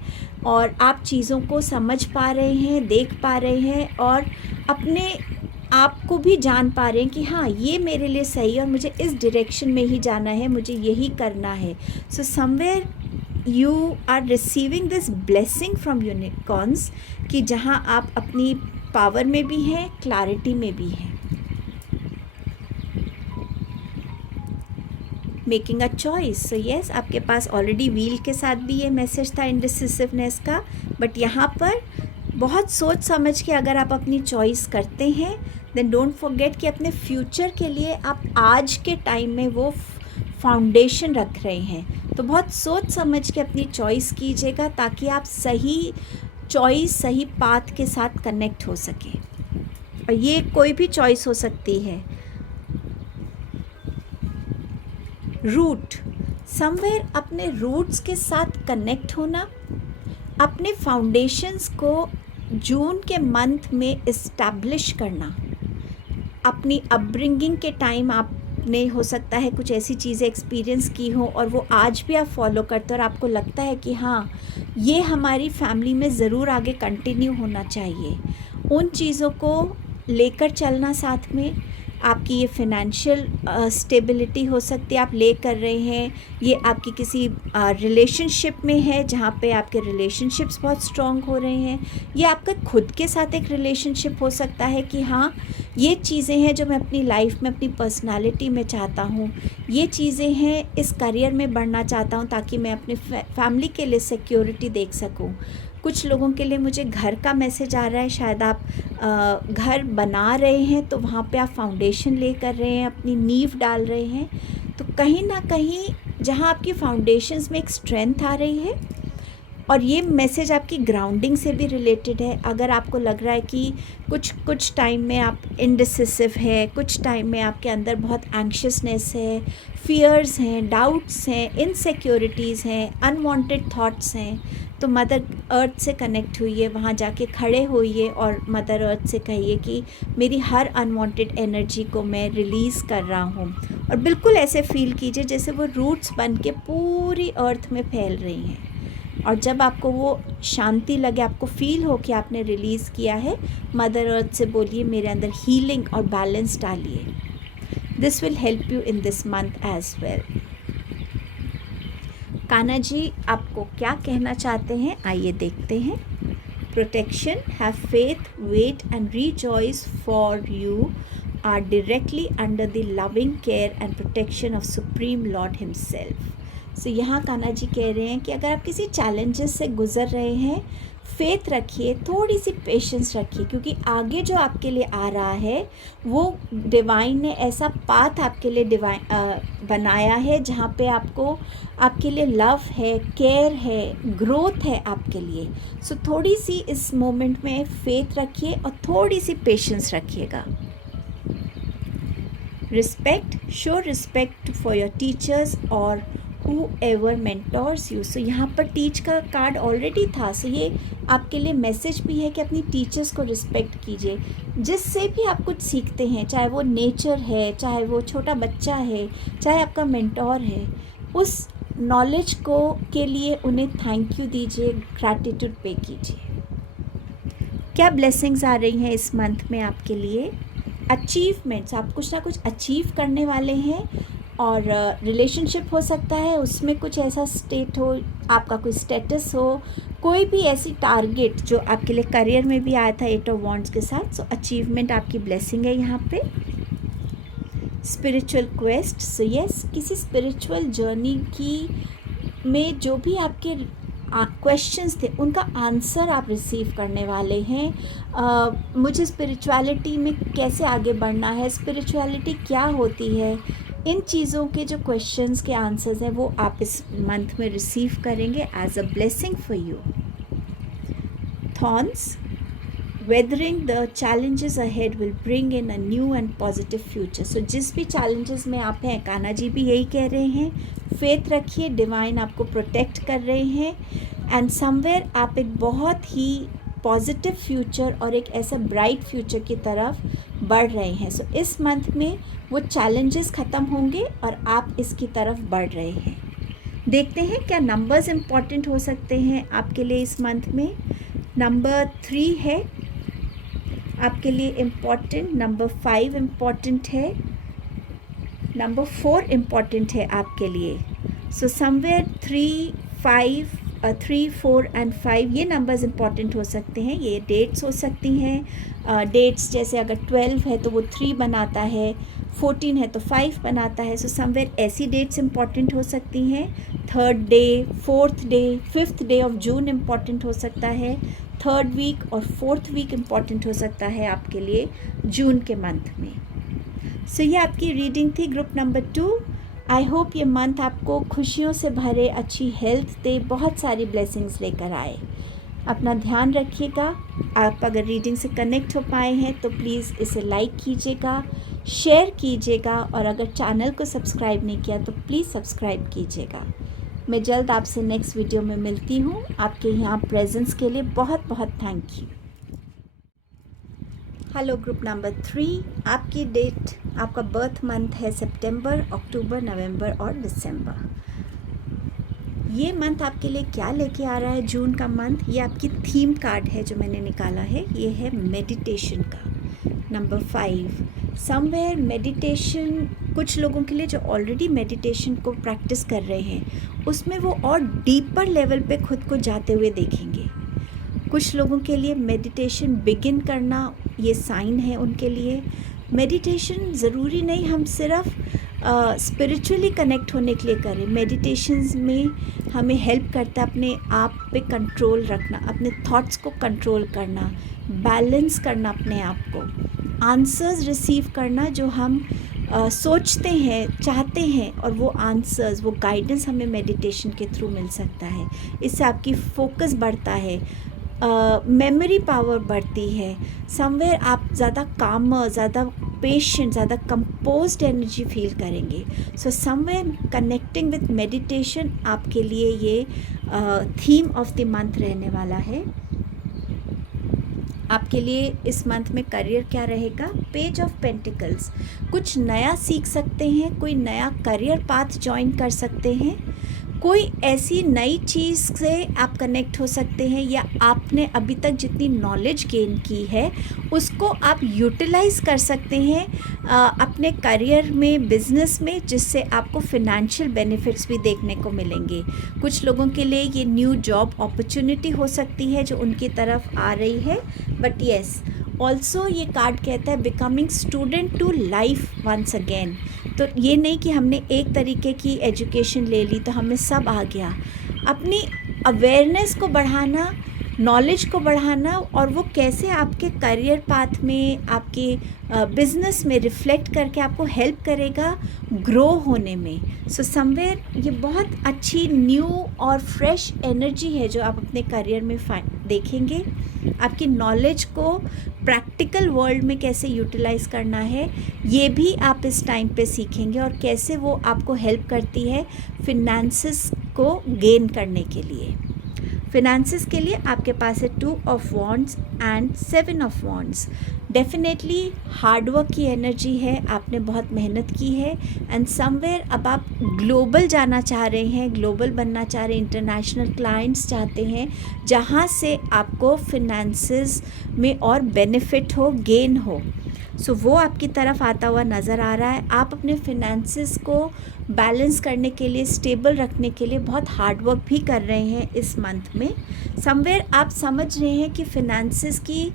और आप चीज़ों को समझ पा रहे हैं, देख पा रहे हैं और अपने आप को भी जान पा रहे हैं कि हाँ ये मेरे लिए सही है और मुझे इस डायरेक्शन में ही जाना है, मुझे यही करना है। So somewhere you are receiving this blessing from unicorns कि जहाँ आप अपनी पावर में भी हैं, क्लैरिटी में भी हैं। Making a choice. So yes, आपके पास ऑलरेडी व्हील के साथ भी ये मैसेज था इनडिसिसिवनेस का, बट यहाँ पर बहुत सोच समझ के अगर आप अपनी चॉइस करते हैं देन डोंट फॉरगेट कि अपने फ्यूचर के लिए आप आज के टाइम में वो फाउंडेशन रख रहे हैं। तो बहुत सोच समझ के अपनी चॉइस कीजिएगा ताकि आप सही चॉइस, सही पाथ के साथ कनेक्ट हो सके। और ये कोई भी चॉइस हो सकती है। रूट, समवेयर अपने रूट्स के साथ कनेक्ट होना, अपने फाउंडेशंस को जून के मंथ में इस्टेब्लिश करना। अपनी अपब्रिंगिंग के टाइम आप आपने हो सकता है कुछ ऐसी चीज़ें एक्सपीरियंस की हो और वो आज भी आप फॉलो करते हो और आपको लगता है कि हाँ, ये हमारी फैमिली में ज़रूर आगे कंटिन्यू होना चाहिए। उन चीज़ों को लेकर चलना साथ में, आपकी ये फिनेंशियल स्टेबिलिटी हो सकती है, आप ले कर रहे हैं, ये आपकी किसी रिलेशनशिप में है जहाँ पे आपके रिलेशनशिप्स बहुत स्ट्रॉन्ग हो रहे हैं, ये आपका खुद के साथ एक रिलेशनशिप हो सकता है कि हाँ, ये चीज़ें हैं जो मैं अपनी लाइफ में, अपनी पर्सनालिटी में चाहता हूँ, ये चीज़ें हैं इस करियर में बढ़ना चाहता हूँ ताकि मैं अपने फैमिली के लिए सिक्योरिटी देख सकूँ। कुछ लोगों के लिए मुझे घर का मैसेज आ रहा है, शायद आप घर बना रहे हैं तो वहाँ पे आप फाउंडेशन ले कर रहे हैं, अपनी नींव डाल रहे हैं, तो कहीं ना कहीं जहाँ आपकी फाउंडेशंस में एक स्ट्रेंथ आ रही है, और ये मैसेज आपकी ग्राउंडिंग से भी रिलेटेड है। अगर आपको लग रहा है कि कुछ टाइम में आप इनडिसिसिव है, कुछ टाइम में आपके अंदर बहुत एंक्शसनेस है, फियर्स हैं, डाउट्स हैं, इनसिक्योरिटीज़ हैं, अनवांटेड थॉट्स हैं, तो मदर अर्थ से कनेक्ट हुइए, वहाँ जाके खड़े होइए और मदर अर्थ से कहिए कि मेरी हर अनवांटेड एनर्जी को मैं रिलीज़ कर रहा हूँ। और बिल्कुल ऐसे फील कीजिए जैसे वो रूट्स बन के पूरी अर्थ में फैल रही हैं। और जब आपको वो शांति लगे, आपको फील हो कि आपने रिलीज़ किया है, मदर अर्थ से बोलिए मेरे अंदर हीलिंग और बैलेंस डालिए। This will help you in this month as well. Kanha ji आपको क्या कहना चाहते हैं, आइए देखते हैं। Protection, have faith, wait and rejoice for you are directly under the loving care and protection of supreme lord himself. So यहाँ कान्हा जी कह रहे हैं कि अगर आप किसी चैलेंजेस से गुज़र रहे हैं, फेथ रखिए, थोड़ी सी पेशेंस रखिए, क्योंकि आगे जो आपके लिए आ रहा है वो डिवाइन ने ऐसा पाथ आपके लिए बनाया है जहाँ पे आपके लिए लव है, केयर है, ग्रोथ है आपके लिए। सो थोड़ी सी इस मोमेंट में फेथ रखिए और थोड़ी सी पेशेंस रखिएगा। Respect, show respect for your teachers और whoever mentors you। सो यहाँ पर टीच का कार्ड ऑलरेडी था, सो ये आपके लिए मैसेज भी है कि अपनी टीचर्स को रिस्पेक्ट कीजिए। जिससे भी आप कुछ सीखते हैं, चाहे वो नेचर है, चाहे वो छोटा बच्चा है, चाहे आपका मेंटोर है, उस नॉलेज को के लिए उन्हें थैंक यू दीजिए, ग्रैटिट्यूड पे कीजिए। क्या ब्लेसिंग्स आ रही हैं इस मंथ में आपके लिए? अचीवमेंट्स, आप कुछ ना कुछ अचीव करने वाले हैं, और रिलेशनशिप हो सकता है, उसमें कुछ ऐसा स्टेट हो, आपका कोई स्टेटस हो, कोई भी ऐसी टारगेट जो आपके लिए करियर में भी आया था 8 ऑफ वॉन्ड्स के साथ। सो अचीवमेंट आपकी ब्लेसिंग है यहाँ पे। स्पिरिचुअल क्वेस्ट, सो यस, किसी स्पिरिचुअल जर्नी में जो भी आपके क्वेश्चंस थे उनका आंसर आप रिसीव करने वाले हैं। मुझे स्पिरिचुअलिटी में कैसे आगे बढ़ना है, स्पिरिचुअलिटी क्या होती है, इन चीज़ों के जो क्वेश्चंस के आंसर्स हैं वो आप इस मंथ में रिसीव करेंगे as a blessing for you. Thorns, weathering the challenges ahead will bring in a new and positive future. So जिस भी चैलेंजेस में आप हैं, कान्हा जी भी यही कह रहे हैं, फेथ रखिए, डिवाइन आपको प्रोटेक्ट कर रहे हैं, एंड समवेयर आप एक बहुत ही पॉजिटिव फ्यूचर और एक ऐसा ब्राइट फ्यूचर की तरफ बढ़ रहे हैं। सो इस मंथ में वो चैलेंजेस ख़त्म होंगे और आप इसकी तरफ बढ़ रहे हैं। देखते हैं क्या नंबर्स इम्पॉर्टेंट हो सकते हैं आपके लिए इस मंथ में। नंबर 3 है आपके लिए इम्पॉर्टेंट, नंबर 5 इम्पॉर्टेंट है, नंबर 4 इम्पॉर्टेंट है आपके लिए। सो समवेयर 3, 4 एंड 5 ये नंबर्स इंपॉर्टेंट हो सकते हैं। ये डेट्स हो सकती हैं, डेट्स जैसे अगर 12 है तो वो 3 बनाता है, 14 है तो 5 बनाता है। सो समवेयर ऐसी डेट्स इंपॉर्टेंट हो सकती हैं। 3rd day, 4th day, 5th day of June important हो सकता है। 3rd वीक और 4th वीक इम्पॉर्टेंट हो सकता है आपके लिए जून के मंथ में। सो ये आपकी रीडिंग थी ग्रुप नंबर 2। आई होप ये मंथ आपको खुशियों से भरे, अच्छी हेल्थ दे, बहुत सारी ब्लेसिंग्स लेकर आए। अपना ध्यान रखिएगा। आप अगर रीडिंग से कनेक्ट हो पाए हैं तो प्लीज़ इसे लाइक कीजिएगा, शेयर कीजिएगा, और अगर चैनल को सब्सक्राइब नहीं किया तो प्लीज़ सब्सक्राइब कीजिएगा। मैं जल्द आपसे नेक्स्ट वीडियो में मिलती हूँ। आपके यहाँ प्रेजेंस के लिए बहुत बहुत thank you. Hello group number 3, आपकी डेट आपका बर्थ मंथ है सितंबर, अक्टूबर, नवंबर और दिसंबर। ये मंथ आपके लिए क्या लेके आ रहा है जून का मंथ? ये आपकी थीम कार्ड है जो मैंने निकाला है, ये है मेडिटेशन का। Number 5, somewhere meditation. कुछ लोगों के लिए जो ऑलरेडी मेडिटेशन को प्रैक्टिस कर रहे हैं, उसमें वो और डीपर लेवल पे खुद को जाते हुए देखेंगे। कुछ लोगों के लिए मेडिटेशन बिगिन करना ये साइन है उनके लिए। मेडिटेशन ज़रूरी नहीं हम सिर्फ स्पिरिचुअली कनेक्ट होने के लिए करें। मेडिटेशंस में हमें हेल्प करता है अपने आप पे कंट्रोल रखना, अपने थॉट्स को कंट्रोल करना, बैलेंस करना अपने आप को, आंसर्स रिसीव करना जो हम सोचते हैं, चाहते हैं, और वो आंसर्स, वो गाइडेंस हमें मेडिटेशन के थ्रू मिल सकता है। इससे आपकी फोकस बढ़ता है, मेमोरी पावर बढ़ती है। समवेयर आप ज़्यादा कामर, ज़्यादा पेशेंट, ज़्यादा कंपोज्ड एनर्जी फील करेंगे। So somewhere connecting with meditation आपके लिए ये थीम ऑफ द मंथ रहने वाला है। आपके लिए इस मंथ में करियर क्या रहेगा? Page of pentacles. कुछ नया सीख सकते हैं, कोई नया करियर पाथ ज्वाइन कर सकते हैं, कोई ऐसी नई चीज़ से आप कनेक्ट हो सकते हैं, या आपने अभी तक जितनी नॉलेज गेन की है उसको आप यूटिलाइज़ कर सकते हैं अपने करियर में, बिजनेस में, जिससे आपको फिनेंशियल बेनिफिट्स भी देखने को मिलेंगे। कुछ लोगों के लिए ये न्यू जॉब अपॉर्चुनिटी हो सकती है जो उनकी तरफ आ रही है। बट येस, ऑल्सो ये कार्ड कहता है becoming student to life once again. तो ये नहीं कि हमने एक तरीके की एजुकेशन ले ली तो हमें सब आ गया। अपनी अवेयरनेस को बढ़ाना, नॉलेज को बढ़ाना, और वो कैसे आपके करियर पाथ में, आपके बिजनेस में रिफ्लेक्ट करके आपको हेल्प करेगा ग्रो होने में। सो समवेयर ये बहुत अच्छी न्यू और फ्रेश एनर्जी है जो आप अपने करियर में देखेंगे। आपकी नॉलेज को प्रैक्टिकल वर्ल्ड में कैसे यूटिलाइज़ करना है ये भी आप इस टाइम पे सीखेंगे, और कैसे वो आपको हेल्प करती है फिनेंसेस को गेन करने के लिए। फिनेंसेस के लिए आपके पास है 2 of wands and 7 of wands. Definitely hard work की एनर्जी है, आपने बहुत मेहनत की है, एंड समवेयर अब आप ग्लोबल जाना चाह रहे हैं, ग्लोबल बनना चाह रहे हैं, इंटरनेशनल क्लाइंट्स चाहते हैं जहाँ से आपको फिनेंसेस में और बेनिफिट हो, गेन हो। सो वो आपकी तरफ आता हुआ नज़र आ रहा है। आप अपने फिनेंसेस को बैलेंस करने के लिए, स्टेबल रखने के लिए बहुत हार्ड वर्क भी कर रहे हैं इस मंथ में। समवेयर आप समझ रहे हैं कि फिनेंसेस की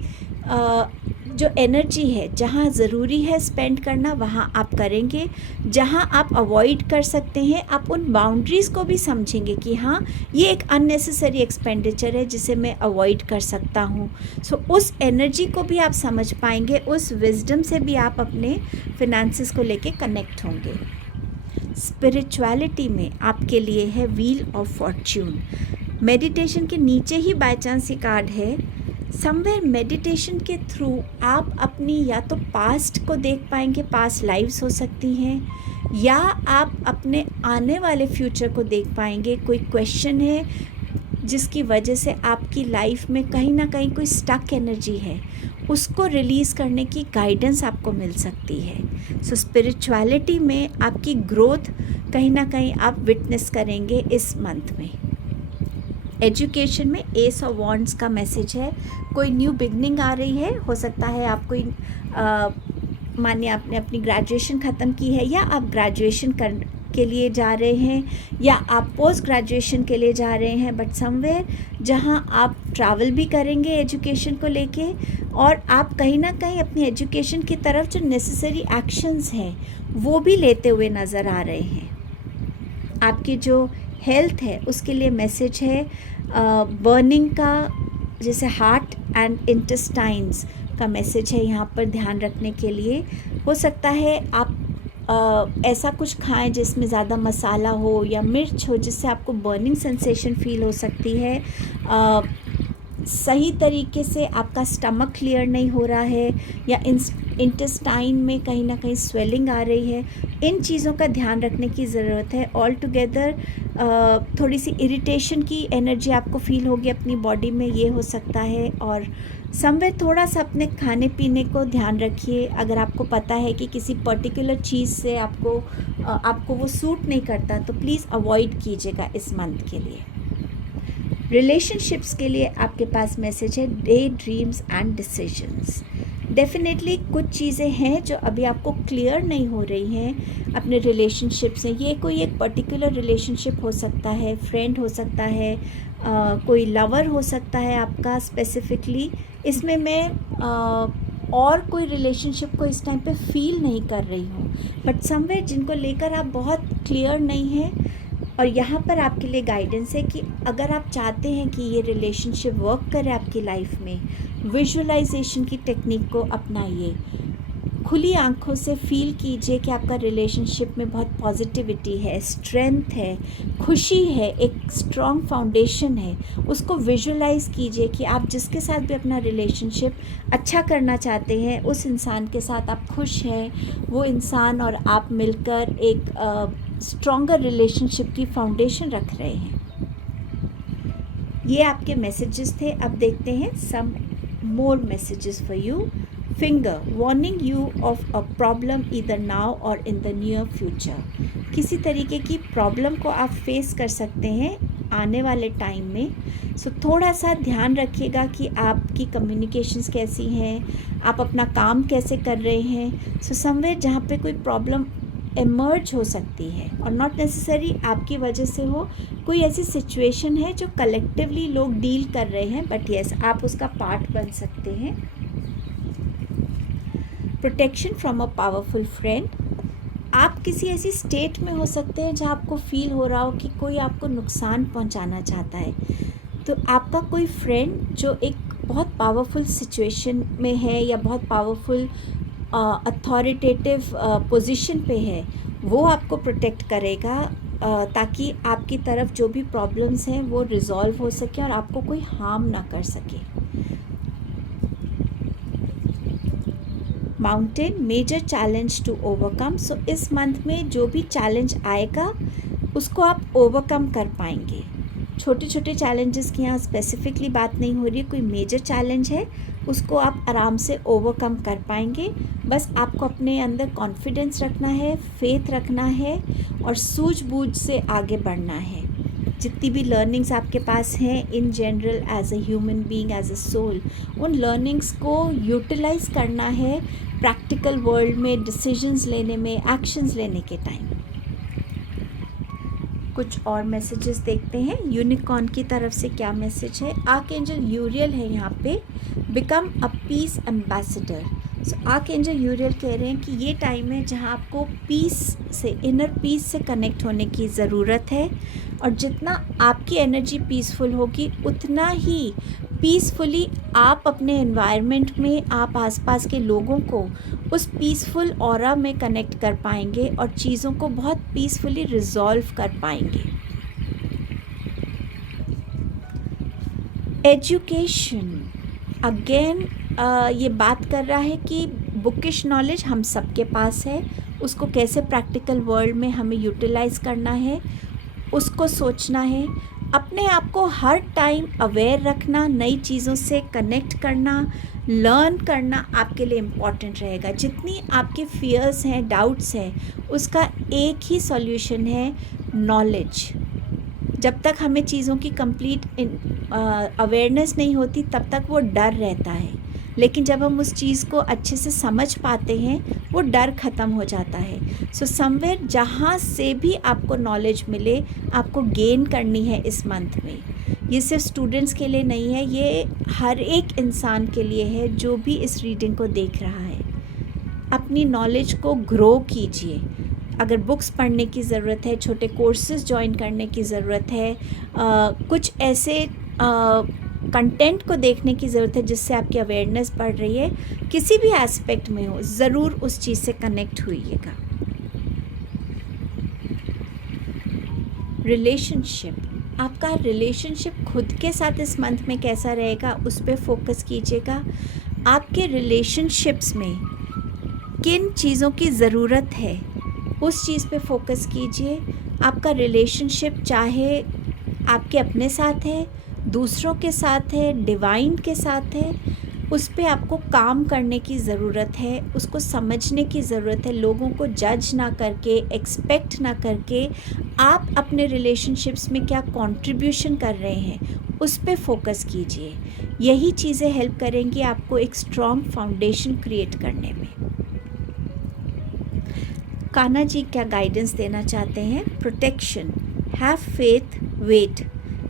जो एनर्जी है, जहाँ ज़रूरी है स्पेंड करना वहाँ आप करेंगे, जहाँ आप अवॉइड कर सकते हैं आप उन बाउंड्रीज़ को भी समझेंगे कि हाँ ये एक अननेसेसरी एक्सपेंडिचर है जिसे मैं अवॉइड कर सकता हूँ। सो उस एनर्जी को भी आप समझ पाएंगे, उस विजडम से भी आप अपने फिनेंसेस को लेके कनेक्ट होंगे। स्पिरिचुअलिटी में आपके लिए है व्हील ऑफ फॉर्च्यून। मेडिटेशन के नीचे ही बाय चांस ये कार्ड है। समवेयर मेडिटेशन के थ्रू आप अपनी या तो पास्ट को देख पाएंगे, पास्ट लाइव्स हो सकती हैं, या आप अपने आने वाले फ्यूचर को देख पाएंगे। कोई क्वेश्चन है जिसकी वजह से आपकी लाइफ में कहीं ना कहीं कोई स्टक एनर्जी है, उसको रिलीज़ करने की गाइडेंस आपको मिल सकती है। सो स्पिरिचुअलिटी में आपकी ग्रोथ कहीं ना कहीं आप विटनेस करेंगे इस मंथ में। एजुकेशन में एस ऑफ वॉन्ड्स का मैसेज है, कोई न्यू बिगनिंग आ रही है। हो सकता है आप कोई मानिए आपने अपनी ग्रेजुएशन ख़त्म की है, या आप ग्रेजुएशन के लिए जा रहे हैं, या आप पोस्ट ग्रेजुएशन के लिए जा रहे हैं, बट समवेयर जहां आप ट्रैवल भी करेंगे एजुकेशन को लेके, और आप कहीं ना कहीं अपनी एजुकेशन की तरफ जो नेसेसरी एक्शंस हैं वो भी लेते हुए नज़र आ रहे हैं। आपकी जो हेल्थ है उसके लिए मैसेज है बर्निंग का, जैसे हार्ट एंड इंटेस्टाइन्स का मैसेज है यहाँ पर ध्यान रखने के लिए। हो सकता है आप ऐसा कुछ खाएं जिसमें ज़्यादा मसाला हो या मिर्च हो, जिससे आपको बर्निंग सेंसेशन फील हो सकती है। सही तरीके से आपका स्टमक क्लियर नहीं हो रहा है, या इंटेस्टाइन में कहीं ना कहीं स्वेलिंग आ रही है। इन चीज़ों का ध्यान रखने की ज़रूरत है। ऑल टुगेदर थोड़ी सी इरिटेशन की एनर्जी आपको फील होगी अपनी बॉडी में, ये हो सकता है। और समवेयर थोड़ा सा अपने खाने पीने को ध्यान रखिए। अगर आपको पता है कि किसी पर्टिकुलर चीज़ से आपको वो सूट नहीं करता तो प्लीज़ अवॉइड कीजिएगा इस मंथ के लिए। रिलेशनशिप्स के लिए आपके पास मैसेज है day dreams and decisions. Definitely कुछ चीज़ें हैं जो अभी आपको क्लियर नहीं हो रही हैं अपने रिलेशनशिप से। ये कोई एक पर्टिकुलर रिलेशनशिप हो सकता है, फ्रेंड हो सकता है, कोई लवर हो सकता है आपका स्पेसिफिकली। इसमें मैं और कोई रिलेशनशिप को इस टाइम पे फील नहीं कर रही हूँ, बट समवेयर जिनको लेकर आप बहुत क्लियर नहीं हैं। और यहाँ पर आपके लिए गाइडेंस है कि अगर आप चाहते हैं कि ये रिलेशनशिप वर्क करे आपकी लाइफ में, विजुअलाइजेशन की टेक्निक को अपनाइए। खुली आंखों से फील कीजिए कि आपका रिलेशनशिप में बहुत पॉजिटिविटी है, स्ट्रेंथ है, खुशी है, एक स्ट्रॉन्ग फाउंडेशन है। उसको विजुअलाइज कीजिए कि आप जिसके साथ भी अपना रिलेशनशिप अच्छा करना चाहते हैं उस इंसान के साथ आप खुश हैं, वो इंसान और आप मिलकर एक स्ट्रॉन्गर रिलेशनशिप की फाउंडेशन रख रहे हैं। ये आपके मैसेजेस थे। अब देखते हैं some more messages for you. Finger warning you of a problem either now or in the near future. किसी तरीके की प्रॉब्लम को आप फेस कर सकते हैं आने वाले टाइम में। सो थोड़ा सा ध्यान रखिएगा कि आपकी कम्युनिकेशंस कैसी हैं, आप अपना काम कैसे कर रहे हैं। सो समवेयर जहाँ पे कोई प्रॉब्लम एमर्ज हो सकती है और नॉट नेसेसरी आपकी वजह से हो, कोई ऐसी सिचुएशन है जो कलेक्टिवली लोग डील कर रहे हैं, बट यस आप उसका पार्ट बन सकते हैं। Protection from a powerful friend. आप किसी ऐसी स्टेट में हो सकते हैं जहाँ आपको फील हो रहा हो कि कोई आपको नुकसान पहुँचाना चाहता है, तो आपका कोई फ्रेंड जो एक बहुत पावरफुल सिचुएशन में है या बहुत पावरफुल अथॉरिटेटिव पोजीशन पे है, वो आपको प्रोटेक्ट करेगा ताकि आपकी तरफ जो भी प्रॉब्लम्स हैं वो रिजॉल्व हो सके और आपको कोई हार्म ना कर सके। Mountain major challenge to overcome. So इस मंथ में जो भी चैलेंज आएगा उसको आप ओवरकम कर पाएंगे। छोटे छोटे चैलेंजेस की यहाँ स्पेसिफिकली बात नहीं हो रही है, कोई मेजर चैलेंज है उसको आप आराम से ओवरकम कर पाएंगे। बस आपको अपने अंदर कॉन्फिडेंस रखना है, फेथ रखना है और सूझबूझ से आगे बढ़ना है। जितनी भी लर्निंग्स आपके पास हैं in general as a human being, as a soul, उन लर्निंग्स को यूटिलाइज करना है प्रैक्टिकल वर्ल्ड में, डिसीजंस लेने में, एक्शंस लेने के टाइम। कुछ और मैसेजेस देखते हैं यूनिकॉर्न की तरफ से क्या मैसेज है। आर्कएंजल यूरियल है यहाँ पे, become a peace ambassador. So archangel Uriel कह रहे हैं कि ये टाइम है जहाँ आपको पीस से, इनर पीस से कनेक्ट होने की ज़रूरत है और जितना आपकी एनर्जी पीसफुल होगी उतना ही पीसफुली आप अपने एनवायरनमेंट में, आप आसपास के लोगों को उस पीसफुल ऑरा में कनेक्ट कर पाएंगे और चीज़ों को बहुत पीसफुली रिजॉल्व कर पाएंगे। एजुकेशन अगेन ये बात कर रहा है कि बुकिश नॉलेज हम सबके पास है, उसको कैसे प्रैक्टिकल वर्ल्ड में हमें यूटिलाइज करना है उसको सोचना है। अपने आप को हर टाइम अवेयर रखना, नई चीज़ों से कनेक्ट करना, लर्न करना आपके लिए इम्पॉर्टेंट रहेगा। जितनी आपके फियर्स हैं, डाउट्स हैं, उसका एक ही सॉल्यूशन है, नॉलेज। जब तक हमें चीज़ों की कंप्लीट अवेयरनेस नहीं होती तब तक वो डर रहता है, लेकिन जब हम उस चीज़ को अच्छे से समझ पाते हैं वो डर ख़त्म हो जाता है। सो समवेयर जहाँ से भी आपको नॉलेज मिले आपको गेन करनी है इस मंथ में। ये सिर्फ स्टूडेंट्स के लिए नहीं है, ये हर एक इंसान के लिए है जो भी इस रीडिंग को देख रहा है। अपनी नॉलेज को ग्रो कीजिए। अगर बुक्स पढ़ने की ज़रूरत है, छोटे कोर्सेज ज्वाइन करने की ज़रूरत है, कुछ ऐसे कंटेंट को देखने की ज़रूरत है जिससे आपकी अवेयरनेस बढ़ रही है, किसी भी एस्पेक्ट में हो, ज़रूर उस चीज़ से कनेक्ट होइएगा। रिलेशनशिप, आपका रिलेशनशिप खुद के साथ इस मंथ में कैसा रहेगा उस पर फोकस कीजिएगा। आपके रिलेशनशिप्स में किन चीज़ों की ज़रूरत है उस चीज़ पे फोकस कीजिए। आपका रिलेशनशिप चाहे आपके अपने साथ है, दूसरों के साथ है, डिवाइन के साथ है, उस पे आपको काम करने की ज़रूरत है, उसको समझने की ज़रूरत है। लोगों को जज ना करके, एक्सपेक्ट ना करके, आप अपने रिलेशनशिप्स में क्या कंट्रीब्यूशन कर रहे हैं उस पे फोकस कीजिए। यही चीज़ें हेल्प करेंगी आपको एक स्ट्रॉन्ग फाउंडेशन क्रिएट करने में। कान्हा जी क्या गाइडेंस देना चाहते हैं? Protection, have faith, wait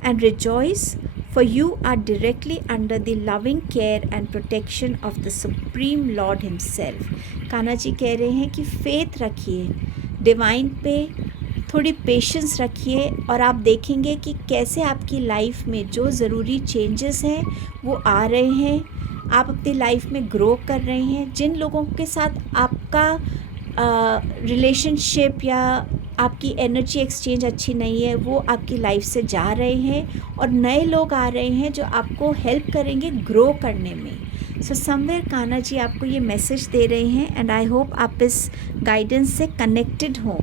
and rejoice, for you are directly under the loving care and protection of the Supreme Lord himself। Kanha ji कह रहे हैं कि फेथ रखिए डिवाइन पे, थोड़ी पेशेंस रखिए और आप देखेंगे कि कैसे आपकी लाइफ में जो ज़रूरी चेंजेस हैं वो आ रहे हैं, आप अपनी लाइफ में ग्रो कर रहे हैं। जिन लोगों के साथ आपका रिलेशनशिप या आपकी एनर्जी एक्सचेंज अच्छी नहीं है वो आपकी लाइफ से जा रहे हैं और नए लोग आ रहे हैं जो आपको हेल्प करेंगे ग्रो करने में। सो समवेयर कान्हा जी आपको ये मैसेज दे रहे हैं एंड आई होप आप इस गाइडेंस से कनेक्टेड हों।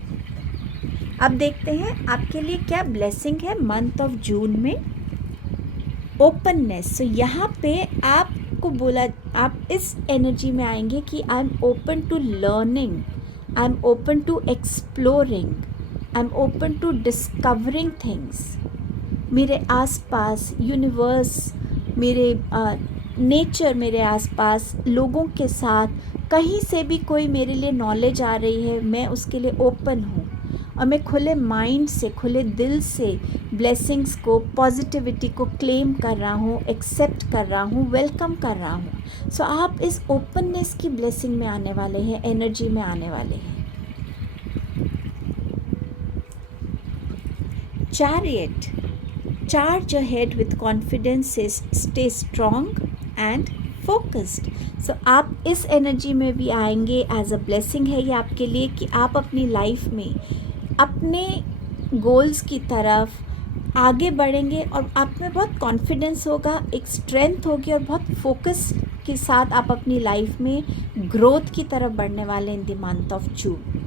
अब देखते हैं आपके लिए क्या ब्लेसिंग है मंथ ऑफ जून में। ओपननेस। सो यहाँ पे आपको बोला, आप इस एनर्जी में आएंगे कि I am open to learning, I am open to exploring, I am open to discovering things. मेरे आसपास यूनिवर्स, मेरे नेचर, मेरे आसपास लोगों के साथ कहीं से भी कोई मेरे लिए नॉलेज आ रही है, मैं उसके लिए ओपन हूँ और मैं खुले माइंड से, खुले दिल से ब्लेसिंग्स को, पॉजिटिविटी को क्लेम कर रहा हूँ, एक्सेप्ट कर रहा हूँ, वेलकम कर रहा हूँ। सो आप इस ओपननेस की ब्लेसिंग में आने वाले हैं, एनर्जी में आने वाले हैं। Chariot, charge ahead with confidence, stay strong and focused. So आप इस एनर्जी में भी आएंगे, एज अ ब्लेसिंग है ये आपके लिए कि आप अपनी लाइफ में अपने गोल्स की तरफ आगे बढ़ेंगे और आप में बहुत कॉन्फिडेंस होगा, एक स्ट्रेंथ होगी और बहुत फोकस के साथ आप अपनी लाइफ में ग्रोथ की तरफ बढ़ने वाले in the month of June.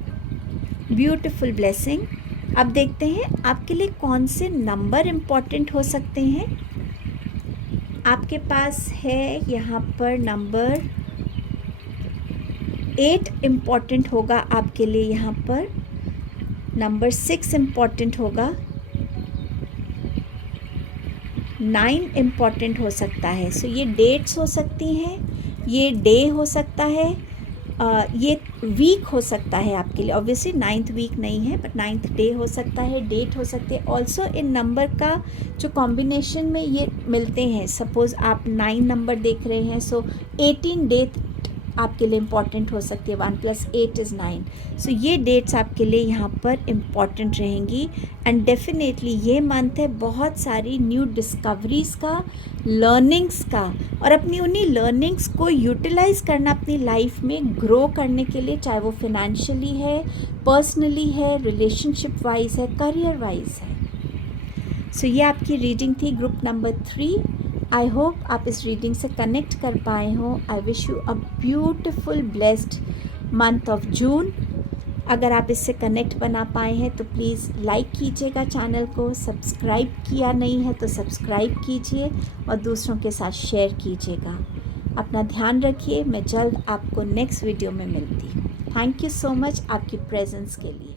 Beautiful blessing. अब देखते हैं आपके लिए कौन से नंबर इम्पॉर्टेंट हो सकते हैं। आपके पास है यहाँ पर नंबर 8 इम्पॉर्टेंट होगा आपके लिए, यहाँ पर नंबर 6 इम्पॉर्टेंट होगा, 9 इम्पॉर्टेंट हो सकता है। सो ये डेट्स हो सकती हैं, ये डे हो सकता है, ये वीक हो सकता है आपके लिए। ऑब्वियसली 9th वीक नहीं है बट 9th डे हो सकता है, डेट हो सकती है। ऑल्सो इन नंबर का जो कॉम्बिनेशन में ये मिलते हैं, सपोज़ आप 9 नंबर देख रहे हैं, सो 18 डेट आपके लिए इम्पॉर्टेंट हो सकती है। 1 + 8 = 9। सो ये डेट्स आपके लिए यहाँ पर इम्पॉर्टेंट रहेंगी एंड डेफिनेटली ये मंथ है बहुत सारी न्यू डिस्कवरीज़ का, लर्निंग्स का, और अपनी उन्हीं लर्निंग्स को यूटिलाइज़ करना अपनी लाइफ में ग्रो करने के लिए, चाहे वो फिनेंशियली है, पर्सनली है, रिलेशनशिप वाइज है, करियर वाइज है। सो ये आपकी रीडिंग थी ग्रुप नंबर 3। आई होप आप इस रीडिंग से कनेक्ट कर पाए हों। I wish you a beautiful blessed month of June. अगर आप इससे कनेक्ट बना पाए हैं तो प्लीज़ लाइक कीजिएगा चैनल को, सब्सक्राइब किया नहीं है तो सब्सक्राइब कीजिए और दूसरों के साथ शेयर कीजिएगा। अपना ध्यान रखिए। मैं जल्द आपको नेक्स्ट वीडियो में मिलती हूँ। थैंक यू सो मच आपकी प्रेजेंस के लिए।